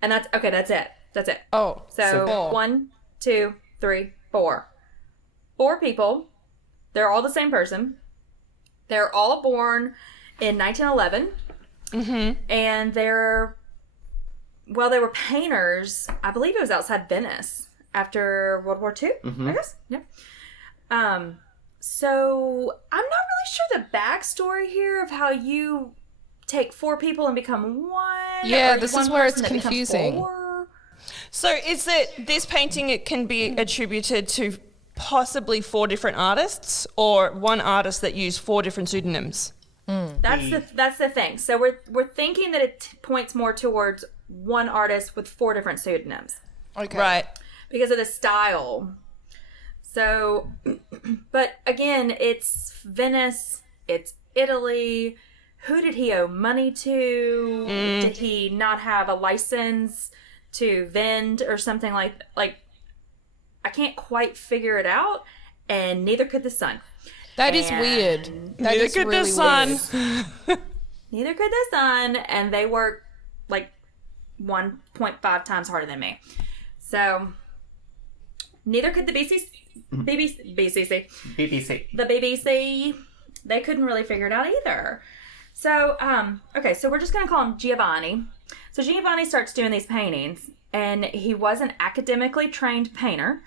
and that's it. That's it. Oh, So four. 1, 2, 3, 4. 4 people. They're all the same person. They're all born in 1911. And they were painters. I believe it was outside Venice after World War II, I guess. Yeah. So I'm not really sure the backstory here of how you take 4 people and become one. Yeah, or this one is where it's person that becomes confusing. 4. So is it this painting? It can be attributed to possibly 4 different artists, or one artist that used 4 different pseudonyms. That's the thing. So we're thinking that it points more towards one artist with 4 different pseudonyms Okay. Right. because of the style. So, but again, it's Venice, it's Italy. Who did he owe money to? Did he not have a license to vend or something like? I can't quite figure it out, and neither could the son. That is And weird. That Neither is could the really son. weird. Neither could the son, and they work like 1.5 times harder than me. So neither could the BBC. BBC. The BBC. They couldn't really figure it out either. So, okay, so we're just going to call him Giovanni. So Giovanni starts doing these paintings, and he was an academically trained painter.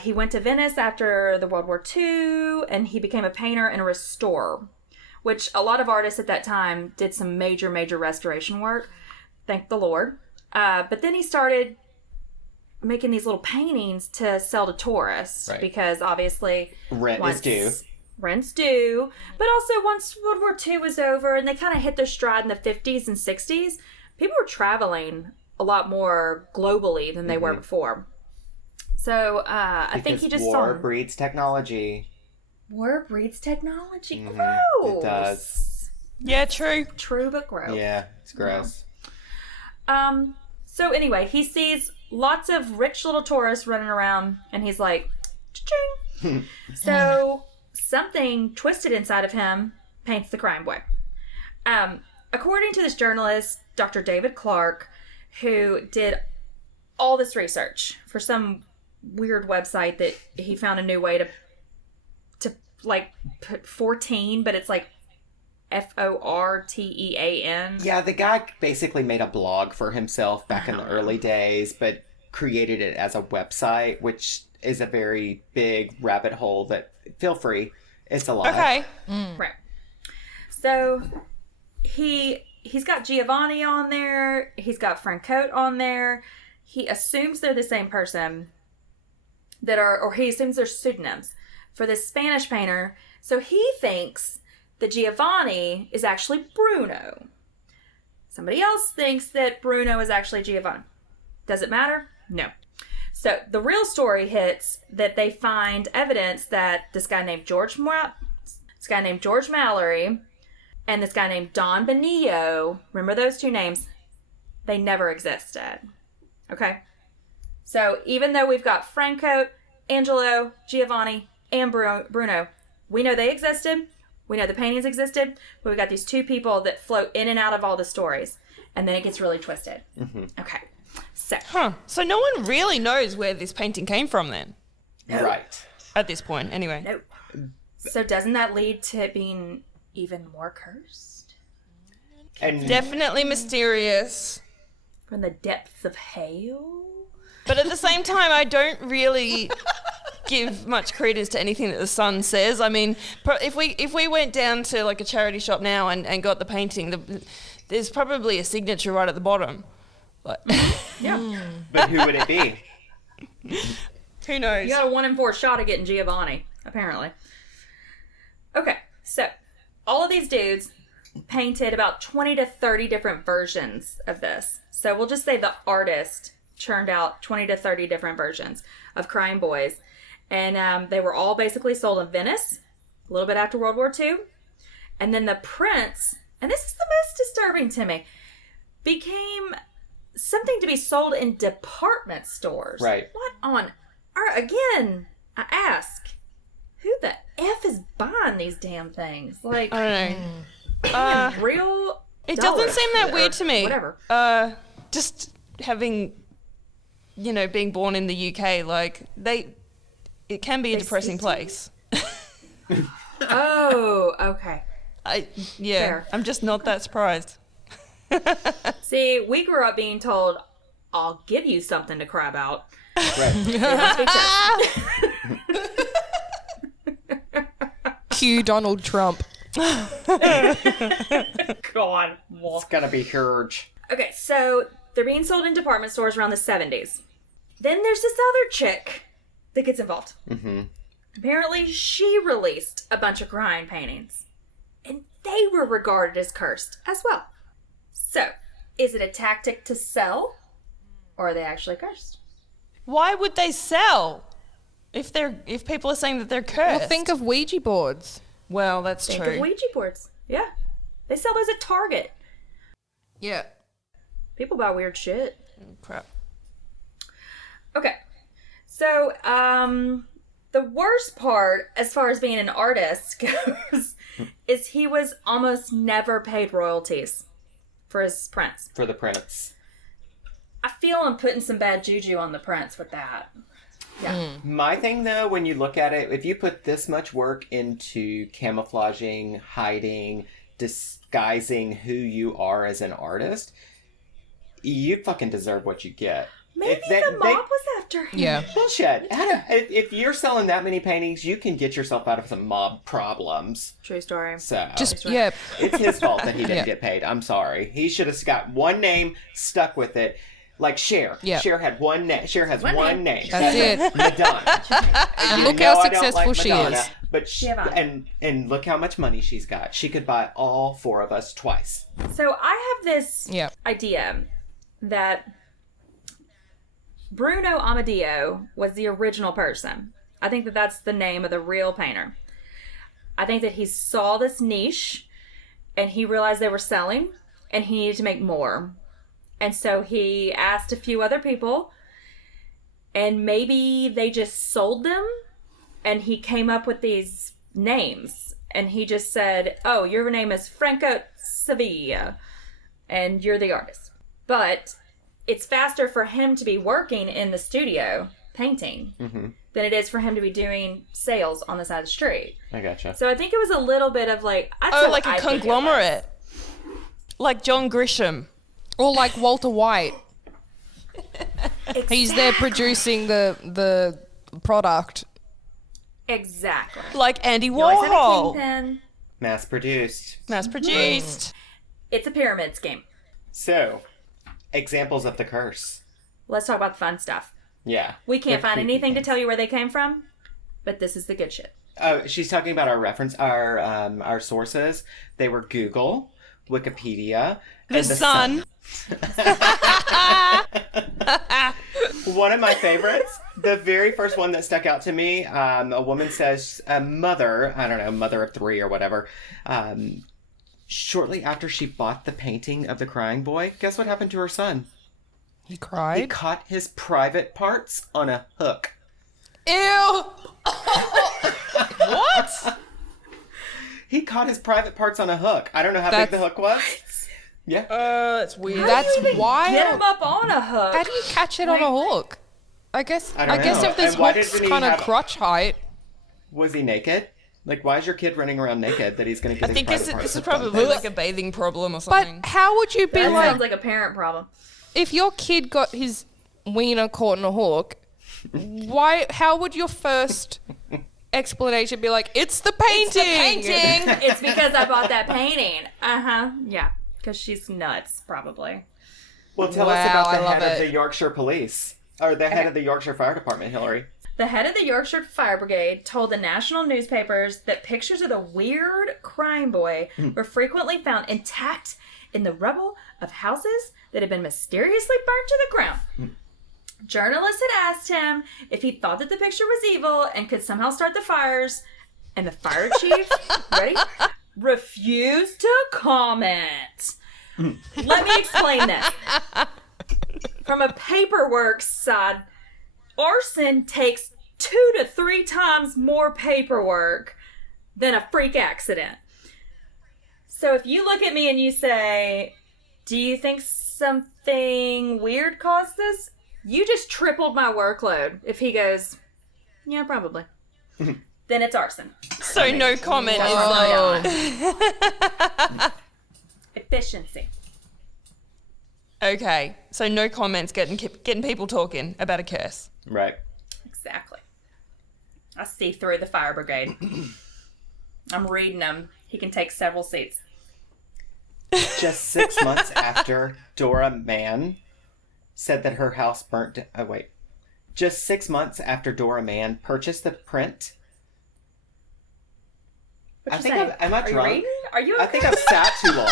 He went to Venice after the World War II, and he became a painter and a restorer, which a lot of artists at that time did some major, major restoration work. Thank the Lord. But then he started making these little paintings to sell to tourists, Right. because obviously Rent is due. rents due. But also, once World War II was over and they kind of hit their stride in the 50s and 60s, people were traveling a lot more globally than they were before. So I think he just war saw breeds technology. War breeds technology. Mhm, Gross. it does. Yeah, true. True, but gross. Yeah, it's gross. So anyway, he sees lots of rich little tourists running around, and he's like, cha-ching. So something twisted inside of him paints the crime boy. According to this journalist, Dr. David Clark, who did all this research for some weird website that he found a new way to like put 14, but it's like FORTEAN. Yeah, the guy basically made a blog for himself back in the early days, but created it as a website, which is a very big rabbit hole that, feel free, it's a lot. Okay. Right. So he's got Giovanni on there. He's got Francote on there. He assumes they're the same person or he assumes they're pseudonyms for this Spanish painter. So he thinks that Giovanni is actually Bruno. Somebody else thinks that Bruno is actually Giovanni. Does it matter? No. So the real story hits that they find evidence that this guy named George Mallory and this guy named Don Benillo, remember those two names? They never existed. Okay? So even though we've got Franco, Angelo, Giovanni, and Bruno, we know they existed. We know the paintings existed. But we got these two people that float in and out of all the stories. And then it gets really twisted. Mm-hmm. Okay. So no one really knows where this painting came from then? Right. At this point, anyway. Nope. So doesn't that lead to it being even more cursed? And Definitely mysterious. From the depths of hell? But at the same time, I don't really give much credence to anything that the Sun says. I mean, if we went down to like a charity shop now and got the painting, there's probably a signature right at the bottom. But Yeah. But who would it be? Who knows? You got a 1 in 4 shot of getting Giovanni, apparently. Okay, so all of these dudes painted about 20 to 30 different versions of this. So we'll just say the artist churned out 20 to 30 different versions of Crying Boys. And they were all basically sold in Venice, a little bit after World War II. And then the prints, and this is the most disturbing to me, became something to be sold in department stores. Right. What on earth? Again, I ask, who the F is buying these damn things? Like, I don't know. real It dollars doesn't seem that or weird to me. Whatever. Just having, being born in the UK, it can be a depressing place. Oh, okay. Fair. I'm just not that surprised. See, we grew up being told, I'll give you something to cry about. Right. Cue Donald Trump. God. It's gonna be huge. Okay, so they're being sold in department stores around the 70s. Then there's this other chick that gets involved. Mm-hmm. Apparently, she released a bunch of crying paintings. And they were regarded as cursed as well. So, is it a tactic to sell? Or are they actually cursed? Why would they sell if people are saying that they're cursed? Well, think of Ouija boards. Well, that's Think true. of Ouija boards. Yeah. They sell those at Target. Yeah. People buy weird shit. Crap. Okay. So, the worst part, as far as being an artist goes, is he was almost never paid royalties for his prints. For the prints. I feel I'm putting some bad juju on the prints with that. Yeah. My thing, though, when you look at it, if you put this much work into camouflaging, hiding, disguising who you are as an artist, you fucking deserve what you get. Maybe the mob was after him. Yeah. Bullshit. If you're selling that many paintings, you can get yourself out of some mob problems. True story. So Yeah. it's his fault that he didn't get paid. I'm sorry. He should have got one name, stuck with it. Like Cher. Yeah. Cher had one name. Cher has one name. That's it. Madonna. And You look know how I don't successful she Madonna, is. But and look how much money she's got. She could buy all 4 of us twice. So I have this Yeah. idea that Bruno Amadeo was the original person. I think that that's the name of the real painter. I think that he saw this niche and he realized they were selling and he needed to make more. And so he asked a few other people and maybe they just sold them and he came up with these names and he just said, oh, your name is Franco Sevilla and you're the artist. But it's faster for him to be working in the studio painting than it is for him to be doing sales on the side of the street. I gotcha. So I think it was a little bit of like... like a conglomerate. Like John Grisham. Or like Walter White. He's there producing the product. Exactly. Like Andy You always had a Warhol. kingpin. Mass produced. Mass produced. It's a pyramid scheme. So, examples of the curse. Let's talk about the fun stuff. Yeah. We can't The find creepy anything to things. tell you where they came from, but this is the good shit. Oh, she's talking about our sources. They were Google, Wikipedia, The and Sun. One of my favorites, the very first one that stuck out to me, a woman says, a mother, I don't know, mother of 3 or whatever, shortly after she bought the painting of the crying boy, guess what happened to her son? He He cried. caught his private parts on a hook. Ew! What? He caught his private parts on a hook. I don't know how big the hook was. Yeah. That's weird. That's wild. Get him up on a hook. How do you catch it on a hook? I guess I don't guess know. if this And why hook's doesn't he kind of have- crotch height. Was he naked? Like, why is your kid running around naked that he's going to get I his think private this parts is hooked on? probably like a bathing problem or something. But how would you be That like, sounds like a parent problem. if your kid got his wiener caught in a hook, how would your first explanation be like, it's the painting? It's because I bought that painting. Uh-huh. Yeah. Because she's nuts, probably. Well, tell us Wow, about I the love head of it. the Yorkshire Police. Or the head of the Yorkshire Fire Department, Hillary. The head of the Yorkshire Fire Brigade told the national newspapers that pictures of the weird crying boy were frequently found intact in the rubble of houses that had been mysteriously burned to the ground. Journalists had asked him if he thought that the picture was evil and could somehow start the fires, and the fire chief, ready, refused to comment. Let me explain this. From a paperwork side, arson takes 2 to 3 times more paperwork than a freak accident. So if you look at me and you say, do you think something weird caused this? You just tripled my workload. If he goes, yeah, probably. Then it's arson. So no comment is Oh. like... Efficiency. Okay, so no comments getting people talking about a curse. Right. Exactly. I see through the fire brigade. I'm reading them. He can take several seats. Just 6 months after Dora Mann said that her house burnt... Just 6 months after Dora Mann purchased the print... What I you think say? am I Are you drunk? reading? Are you okay? I think I've sat too long.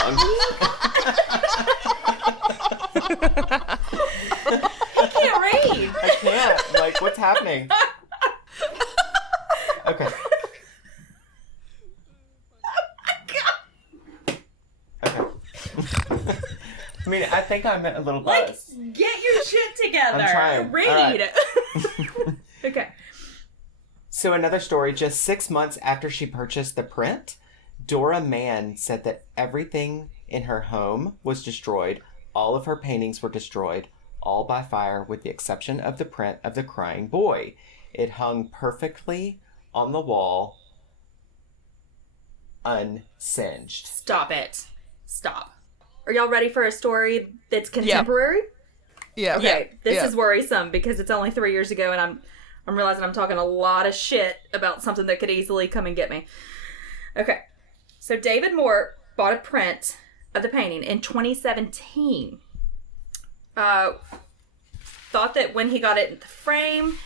I can't read. I can't. Like, what's happening? Okay. Okay. I mean, I think I'm a little Like, buzzed. get your shit together. I'm trying. Read. All right. Okay. So another story, just 6 months after she purchased the print, Dora Mann said that everything in her home was destroyed. All of her paintings were destroyed, all by fire, with the exception of the print of the crying boy. It hung perfectly on the wall, unsinged. Stop it. Stop. Are y'all ready for a story that's contemporary? Yeah. Okay. This Yeah. is worrisome because it's only 3 years ago and I'm realizing I'm talking a lot of shit about something that could easily come and get me. Okay. So David Moore bought a print of the painting in 2017. thought that when he got it in the frame,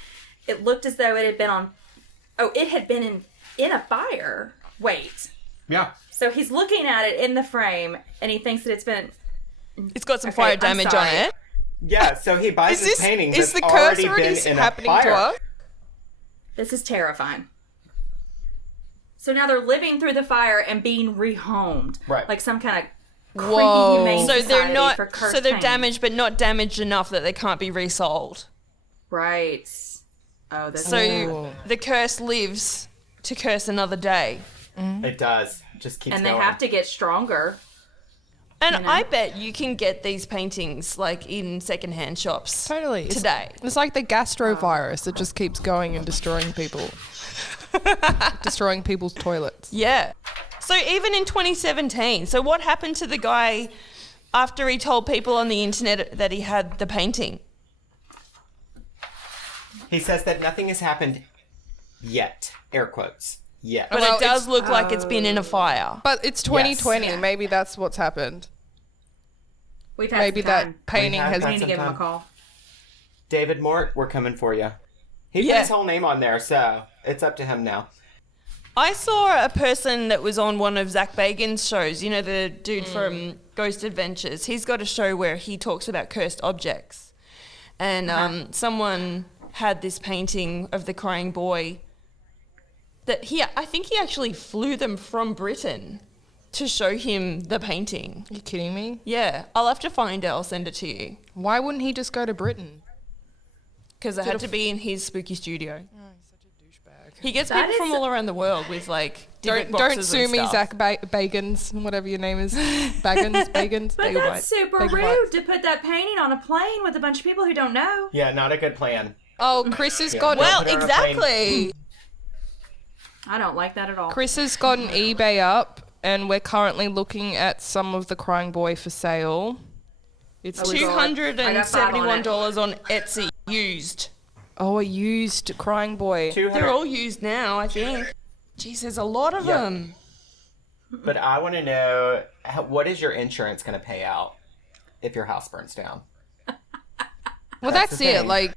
it looked as though it had been on. Oh, it had been in a fire. Wait. Yeah. So he's looking at it in the frame, and he thinks that it's been. It's got some fire damage on it. Yeah, so he buys this painting is that's the already curse already been in a happening fire. to us? This is terrifying. So now they're living through the fire and being rehomed. Right. Like some kind of creepy Whoa. humane So they're society not. for cursed So they're paintings. damaged, but not damaged enough that they can't be resold. Right. Oh, that's So the curse lives to curse another day. It does. Just keeps and going. they have to get stronger. And You know? I bet you can get these paintings like in secondhand shops. Totally. Today. It's like the gastrovirus that just keeps going and destroying people. Destroying people's toilets. Yeah. So even in 2017, so what happened to the guy after he told people on the internet that he had the painting? He says that nothing has happened yet. Air quotes. Yet. But Well, it does it's- look like it's been in a fire. But it's 2020. Yeah. Maybe that's what's happened. We've had Maybe some time. that painting We have has. We need to give him a sometime. call. David Mort, we're coming for you. He Yeah. put his whole name on there, so it's up to him now. I saw a person that was on one of Zach Bagans' shows, you know, the dude from Ghost Adventures. He's got a show where he talks about cursed objects. And someone had this painting of the crying boy that I think he actually flew them from Britain to show him the painting. You kidding me? Yeah, I'll have to find it. I'll send it to you. Why wouldn't he just go to Britain? Because it had to be in his spooky studio. Such a douchebag. He gets That people from is- all around the world with like different Don't boxes sue and me, stuff. Zach Bagans, whatever your name is. Bagans. But Bagel that's bites. super Bagel rude bites. to put that painting on a plane with a bunch of people who don't know. Yeah, not a good plan. Oh, Chris has Yeah. got Well, Put it on a plane. exactly. I don't like that at all. Chris has got an eBay up, and we're currently looking at some of the Crying Boy for sale. It's Oh, we Two got- hundred I and got $71 on Etsy used. a used Crying Boy. 200. They're all used now, I think. Jeez, there's a lot of Yeah. them. But I want to know, what is your insurance going to pay out if your house burns down? Well, That's that's the it. thing. Like,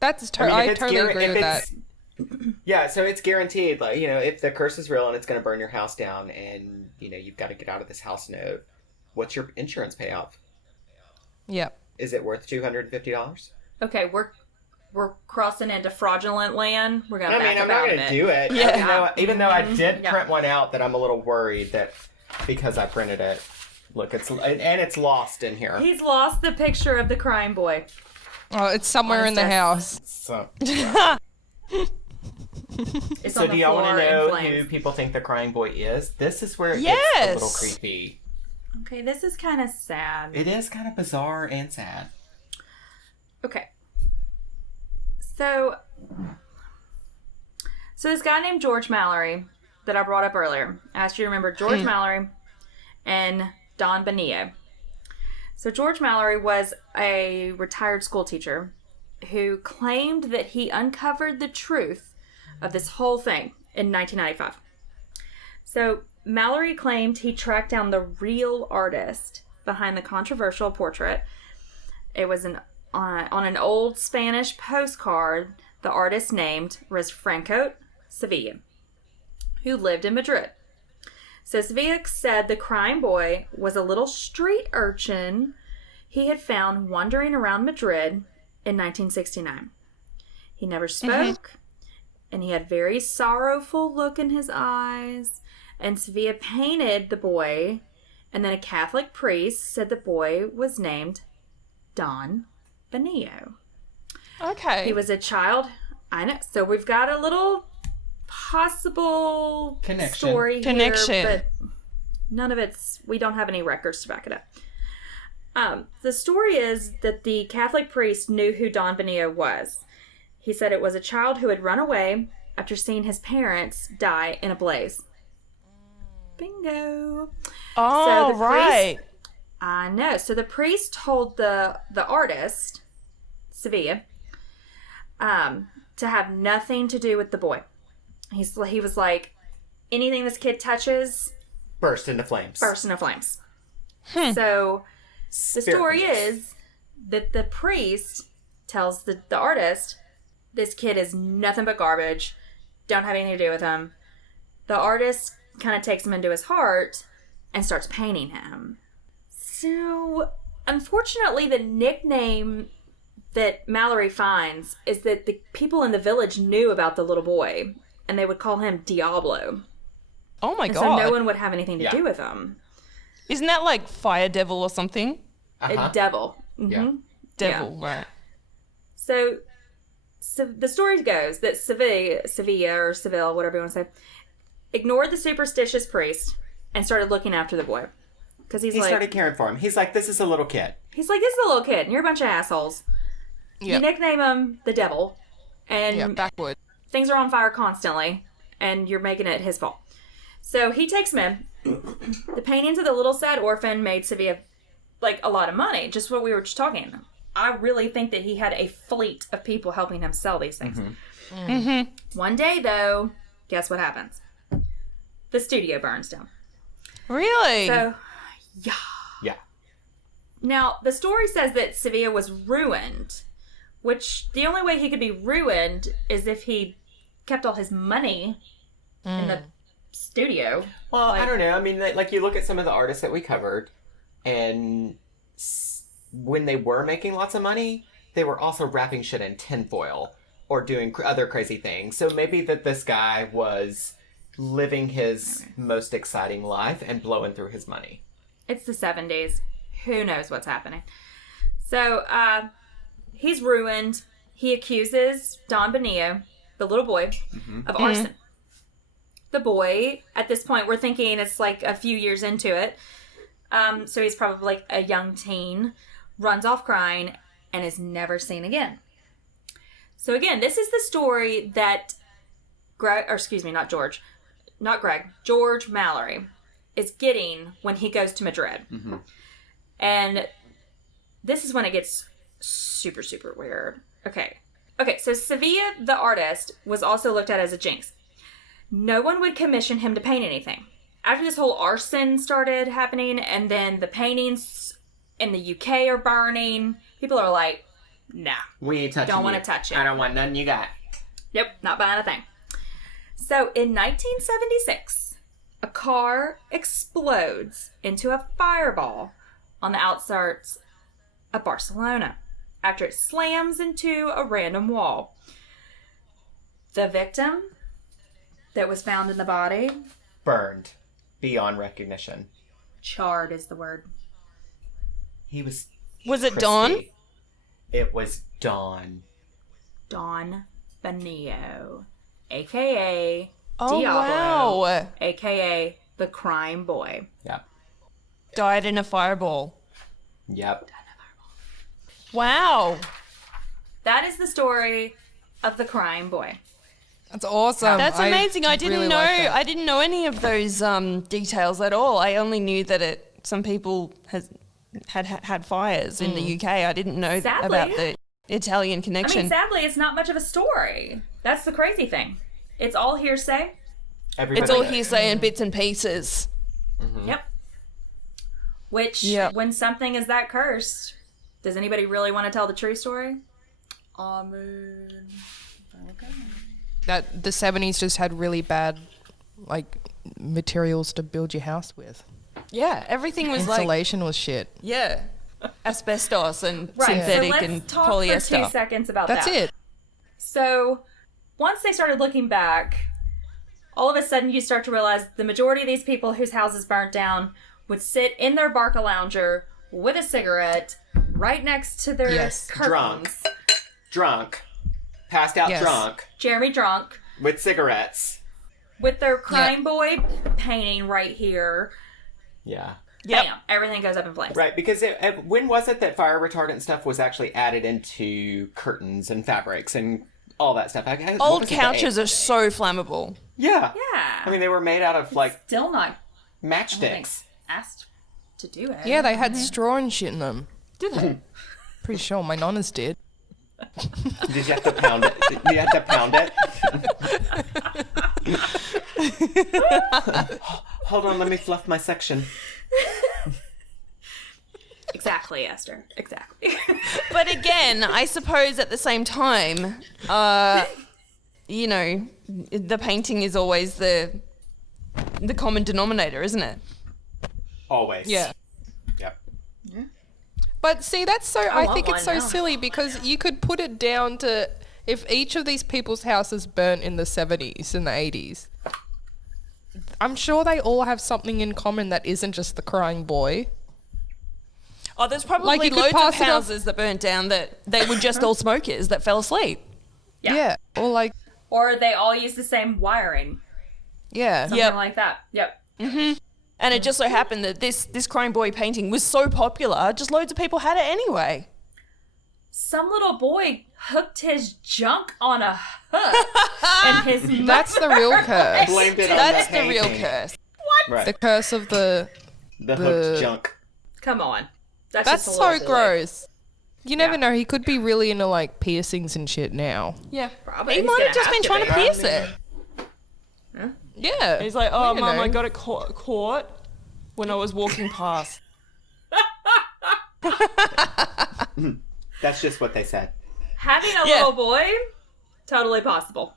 that's I mean, I if it's totally guar- agree if with that. it's- Yeah, so it's guaranteed. Like, you know, if the curse is real and it's going to burn your house down, and you know you've got to get out of this house note, what's your insurance payout? Yeah. Is it worth $250? Okay, we're crossing into fraudulent land. We're gonna I back mean, I'm up not out going of to it. do it. Yeah. Even though I did Yeah. print one out that I'm a little worried that because I printed it. Look, it's lost in here. He's lost the picture of the crying boy. Oh, it's somewhere in the house. So, It's so on the do y'all want floor to in know flames. who people think the crying boy is? This is where it Yes. gets a little creepy. Okay, this is kind of sad. It is kind of bizarre and sad. Okay. So this guy named George Mallory that I brought up earlier. I asked you to remember George Mallory and Don Bonillo. So George Mallory was a retired school teacher who claimed that he uncovered the truth of this whole thing in 1995. So Mallory claimed he tracked down the real artist behind the controversial portrait. It was on an old Spanish postcard. The artist named was Franco Sevilla, who lived in Madrid. So Sevilla said the crying boy was a little street urchin he had found wandering around Madrid in 1969. He never spoke, and he had very sorrowful look in his eyes. And Sevilla painted the boy, and then a Catholic priest said the boy was named Don Bonillo. Okay. He was a child. I know. So we've got a little possible Connection. story Connection. here, but none of it's. We don't have any records to back it up. The story is that the Catholic priest knew who Don Bonillo was. He said it was a child who had run away after seeing his parents die in a blaze. Bingo. oh, so the right. I know. So the priest told the artist, Sevilla, to have nothing to do with the boy. He was like, anything this kid touches, Burst into flames. burst into flames. So the story is that the priest tells the artist, this kid is nothing but garbage. Don't have anything to do with him. The artist kind of takes him into his heart and starts painting him. So, unfortunately, the nickname that Mallory finds is that the people in the village knew about the little boy, and they would call him Diablo. Oh my And God. so no one would have anything to do with him. Isn't that like Fire Devil or something? A devil. Mm-hmm. Yeah. Devil, right. So the story goes that Seville, whatever you want to say, ignored the superstitious priest and started looking after the boy. Because he started caring for him. He's like, this is a little kid. He's like, this is a little kid, and you're a bunch of assholes. Yeah. You nickname him the devil, and backward. things are on fire constantly, and you're making it his fault. So he takes him in. The paintings of the little sad orphan made Sevilla like a lot of money, just what we were just talking about. I really think that he had a fleet of people helping him sell these things. One day, though, guess what happens? The studio burns down. Really? So, yeah. Yeah. Now, the story says that Sevilla was ruined, which the only way he could be ruined is if he kept all his money in the studio. Well, I don't know. I mean, like, you look at some of the artists that we covered, and when they were making lots of money, they were also wrapping shit in tinfoil or doing other crazy things. So maybe that this guy was living his most exciting life and blowing through his money. It's the 70s. Who knows what's happening? So, he's ruined. He accuses Don Benio, the little boy, of arson. The boy, at this point, we're thinking it's like a few years into it. So he's probably like a young teen, runs off crying, and is never seen again. So again, this is the story that George Mallory is getting when he goes to Madrid. And this is when it gets super, super weird. Okay, so Sevilla, the artist, was also looked at as a jinx. No one would commission him to paint anything. After this whole arson started happening, and then the paintings in the UK are burning, people are like, nah. We ain't touching Don't want you. to touch it. I don't want nothing you got. Yep, not buying a thing. So in 1976, a car explodes into a fireball on the outskirts of Barcelona after it slams into a random wall. The victim that was found in the body, Burned beyond recognition. charred is the word. He was Was it crispy. Dawn? It was Dawn. Don Benio, a.k.a. Oh, Diablo, wow. a.k.a. the crime boy. Yep. Died in a fireball. Yep. Wow. That is the story of the crime boy. That's awesome. That's amazing. I didn't really know. like that. I didn't know any of those details at all. I only knew that some people had fires in the UK. I didn't know Sadly. about the Italian I connection. mean, sadly, it's not much of a story. That's the crazy thing. It's all hearsay. Everybody It's all knows. hearsay and bits and pieces. Yep. Which, Yep. when something is that cursed, does anybody really want to tell the true story? Okay. That the 70s just had really bad, like, materials to build your house with. Yeah, everything was like, Insulation was shit. yeah, asbestos and Right. synthetic so let's and talk polyester. for 2 seconds about That's that. it. So, once they started looking back, all of a sudden you start to realize the majority of these people whose houses burnt down would sit in their Barca lounger with a cigarette right next to their Yes. curtains. Drunk. Passed out Yes. drunk. Jeremy drunk. With cigarettes. With their crime boy painting right here. Yeah. Yep. Bam. Everything goes up in flames. Right, because when was it that fire retardant stuff was actually added into curtains and fabrics and all that stuff? What Old was it, couches are so flammable. Yeah. Yeah. I mean, they were made out of, like, Still not matchsticks. asked to do it. Yeah, they had straw and shit in them. Did they? Pretty sure my nonnas did. Did you have to pound it? Did you have to pound it? Hold on, let me fluff my section. Exactly, Esther. Exactly. But again, I suppose at the same time, you know, the painting is always the common denominator, isn't it? Always. Yeah. Yep. But see, that's so. I think it's so one now. silly because you could put it down to if each of these people's houses burnt in the 70s and the 80s. I'm sure they all have something in common that isn't just the crying boy. Oh, there's probably Like, you could loads of pass it off- houses that burnt down that they were just all smokers that fell asleep. Yeah. Or like, Or they all use the same wiring. yeah. Something Yep. like that. Yep. And it just so happened that this crying boy painting was so popular, just loads of people had it anyway. Some little boy hooked his junk on a hook. And his That's the real curse. Blamed it on That's that the real painting. curse. Right. The curse of the. The hooked junk. Come on. That's just a so little silly. gross. You never Yeah. know. He could be really into like piercings and shit now. Yeah. Probably. He He's might gonna have just have been to trying be. to pierce it. Yeah. He's like, Well, oh, you Mum, know. I got it caught when I was walking past. That's just what they said. Having a Yeah. little boy, totally possible.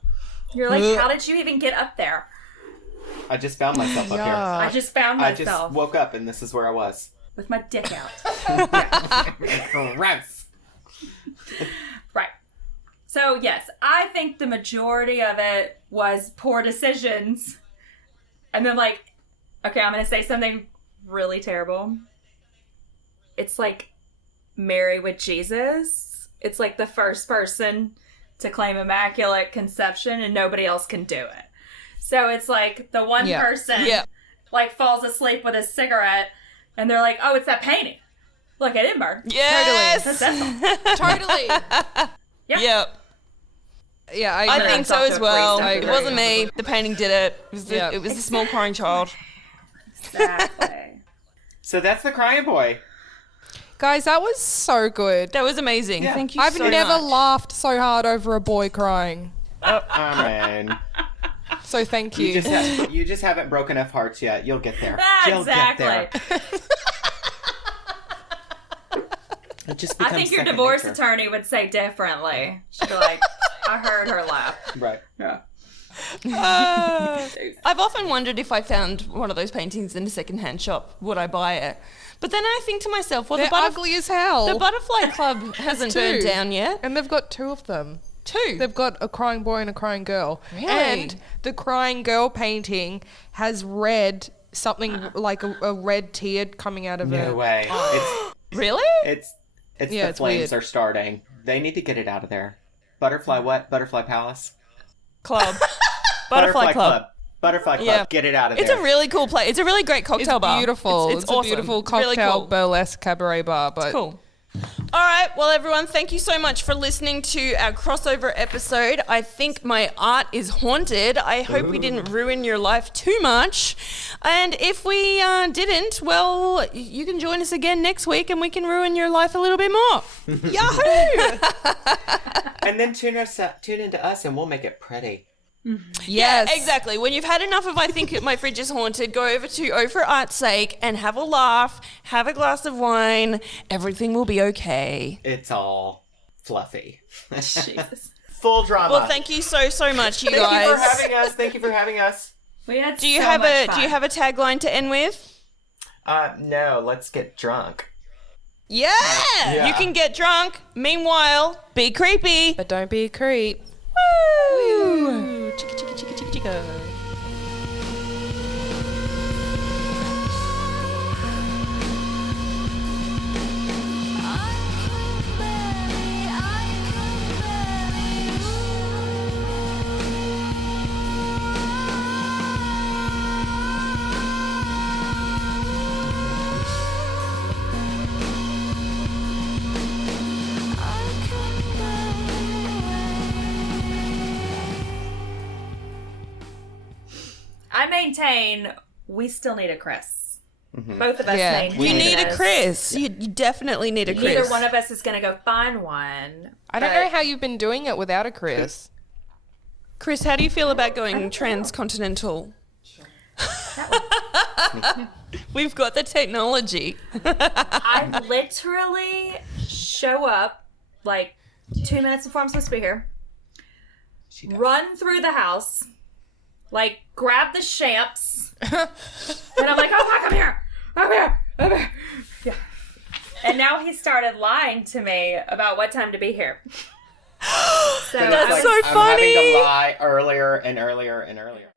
You're like, how did you even get up there? I just found myself up here. I just found I just myself woke up and this is where I was. with my dick out. Gross. Right. So, yes, I think the majority of it was poor decisions. And then, like, okay, I'm going to say something really terrible. It's like Mary with Jesus. It's like the first person to claim immaculate conception and nobody else can do it. So it's like the one Yeah. person Yeah. like falls asleep with a cigarette and they're like, oh, it's that painting. Look, I didn't burn. Yes. That's all. Totally. Yep. Yeah, I gonna think so talk to as a well. priest It after wasn't that. me. The painting did it. Yeah. It was the small crying child. Exactly. So that's the crying boy. Guys, that was so good. That was amazing. Yeah. Thank you I've so never much. laughed so hard over a boy crying. Amen. So thank you. You just haven't broken enough hearts yet. You'll get there. You'll Exactly. get there. It just I becomes think your second divorce nature. attorney would say differently. She'd be like, I heard her laugh. Right. Yeah. I've often wondered if I found one of those paintings in a secondhand shop, would I buy it? But then I think to myself, well, They're ugly as hell. the Butterfly Club hasn't two. burned down yet. And they've got two of them. Two. They've got a crying boy and a crying girl. Really? And the crying girl painting has red, something like a red tear coming out of No it. way. Really? It's Yeah, the it's flames weird. are starting. They need to get it out of there. Butterfly what? Butterfly Palace? Club. Butterfly Club. Butterfly Club. Yeah. Get it out of It's there. a really cool place. It's a really great It's cocktail bar. beautiful. It's awesome. a beautiful It's really cocktail cool. burlesque cabaret bar. But Cool. All right. Well, everyone, thank you so much for listening to our crossover episode. I think my art is haunted. I hope we didn't ruin your life too much. And if we didn't, well, you can join us again next week and we can ruin your life a little bit more. Yahoo! And then tune into us and we'll make it pretty. yes, Yeah, exactly. When you've had enough of I Think My Fridge is Haunted, go over to Oh For Art's Sake and have a laugh, have a glass of wine. Everything will be okay. It's all fluffy. Jesus. Full drama. Well, thank you so much, you Thank guys. you for having us. Thank you for having us. We had Do you so have much a fun. Do you have a tagline to end with? No, let's get drunk. Yeah! Yeah. You can get drunk. Meanwhile, be creepy. but don't be a creep. Woo! Chicka, chicka, chicka, chicka, chicka. I maintain we still need a Chris. Both of us Yeah. maintain You need a this. Chris. You definitely need a Chris. Neither one of us is going to go find one. I don't know how you've been doing it without a Chris. Chris, how do you feel about going transcontinental? We've got the technology. I literally show up like 2 minutes before I'm supposed to be here, run through the house, like grab the champs, and I'm like, oh fuck, I'm here. Yeah. And now he started lying to me about what time to be here. So That's so I'm funny. having to lie earlier and earlier and earlier.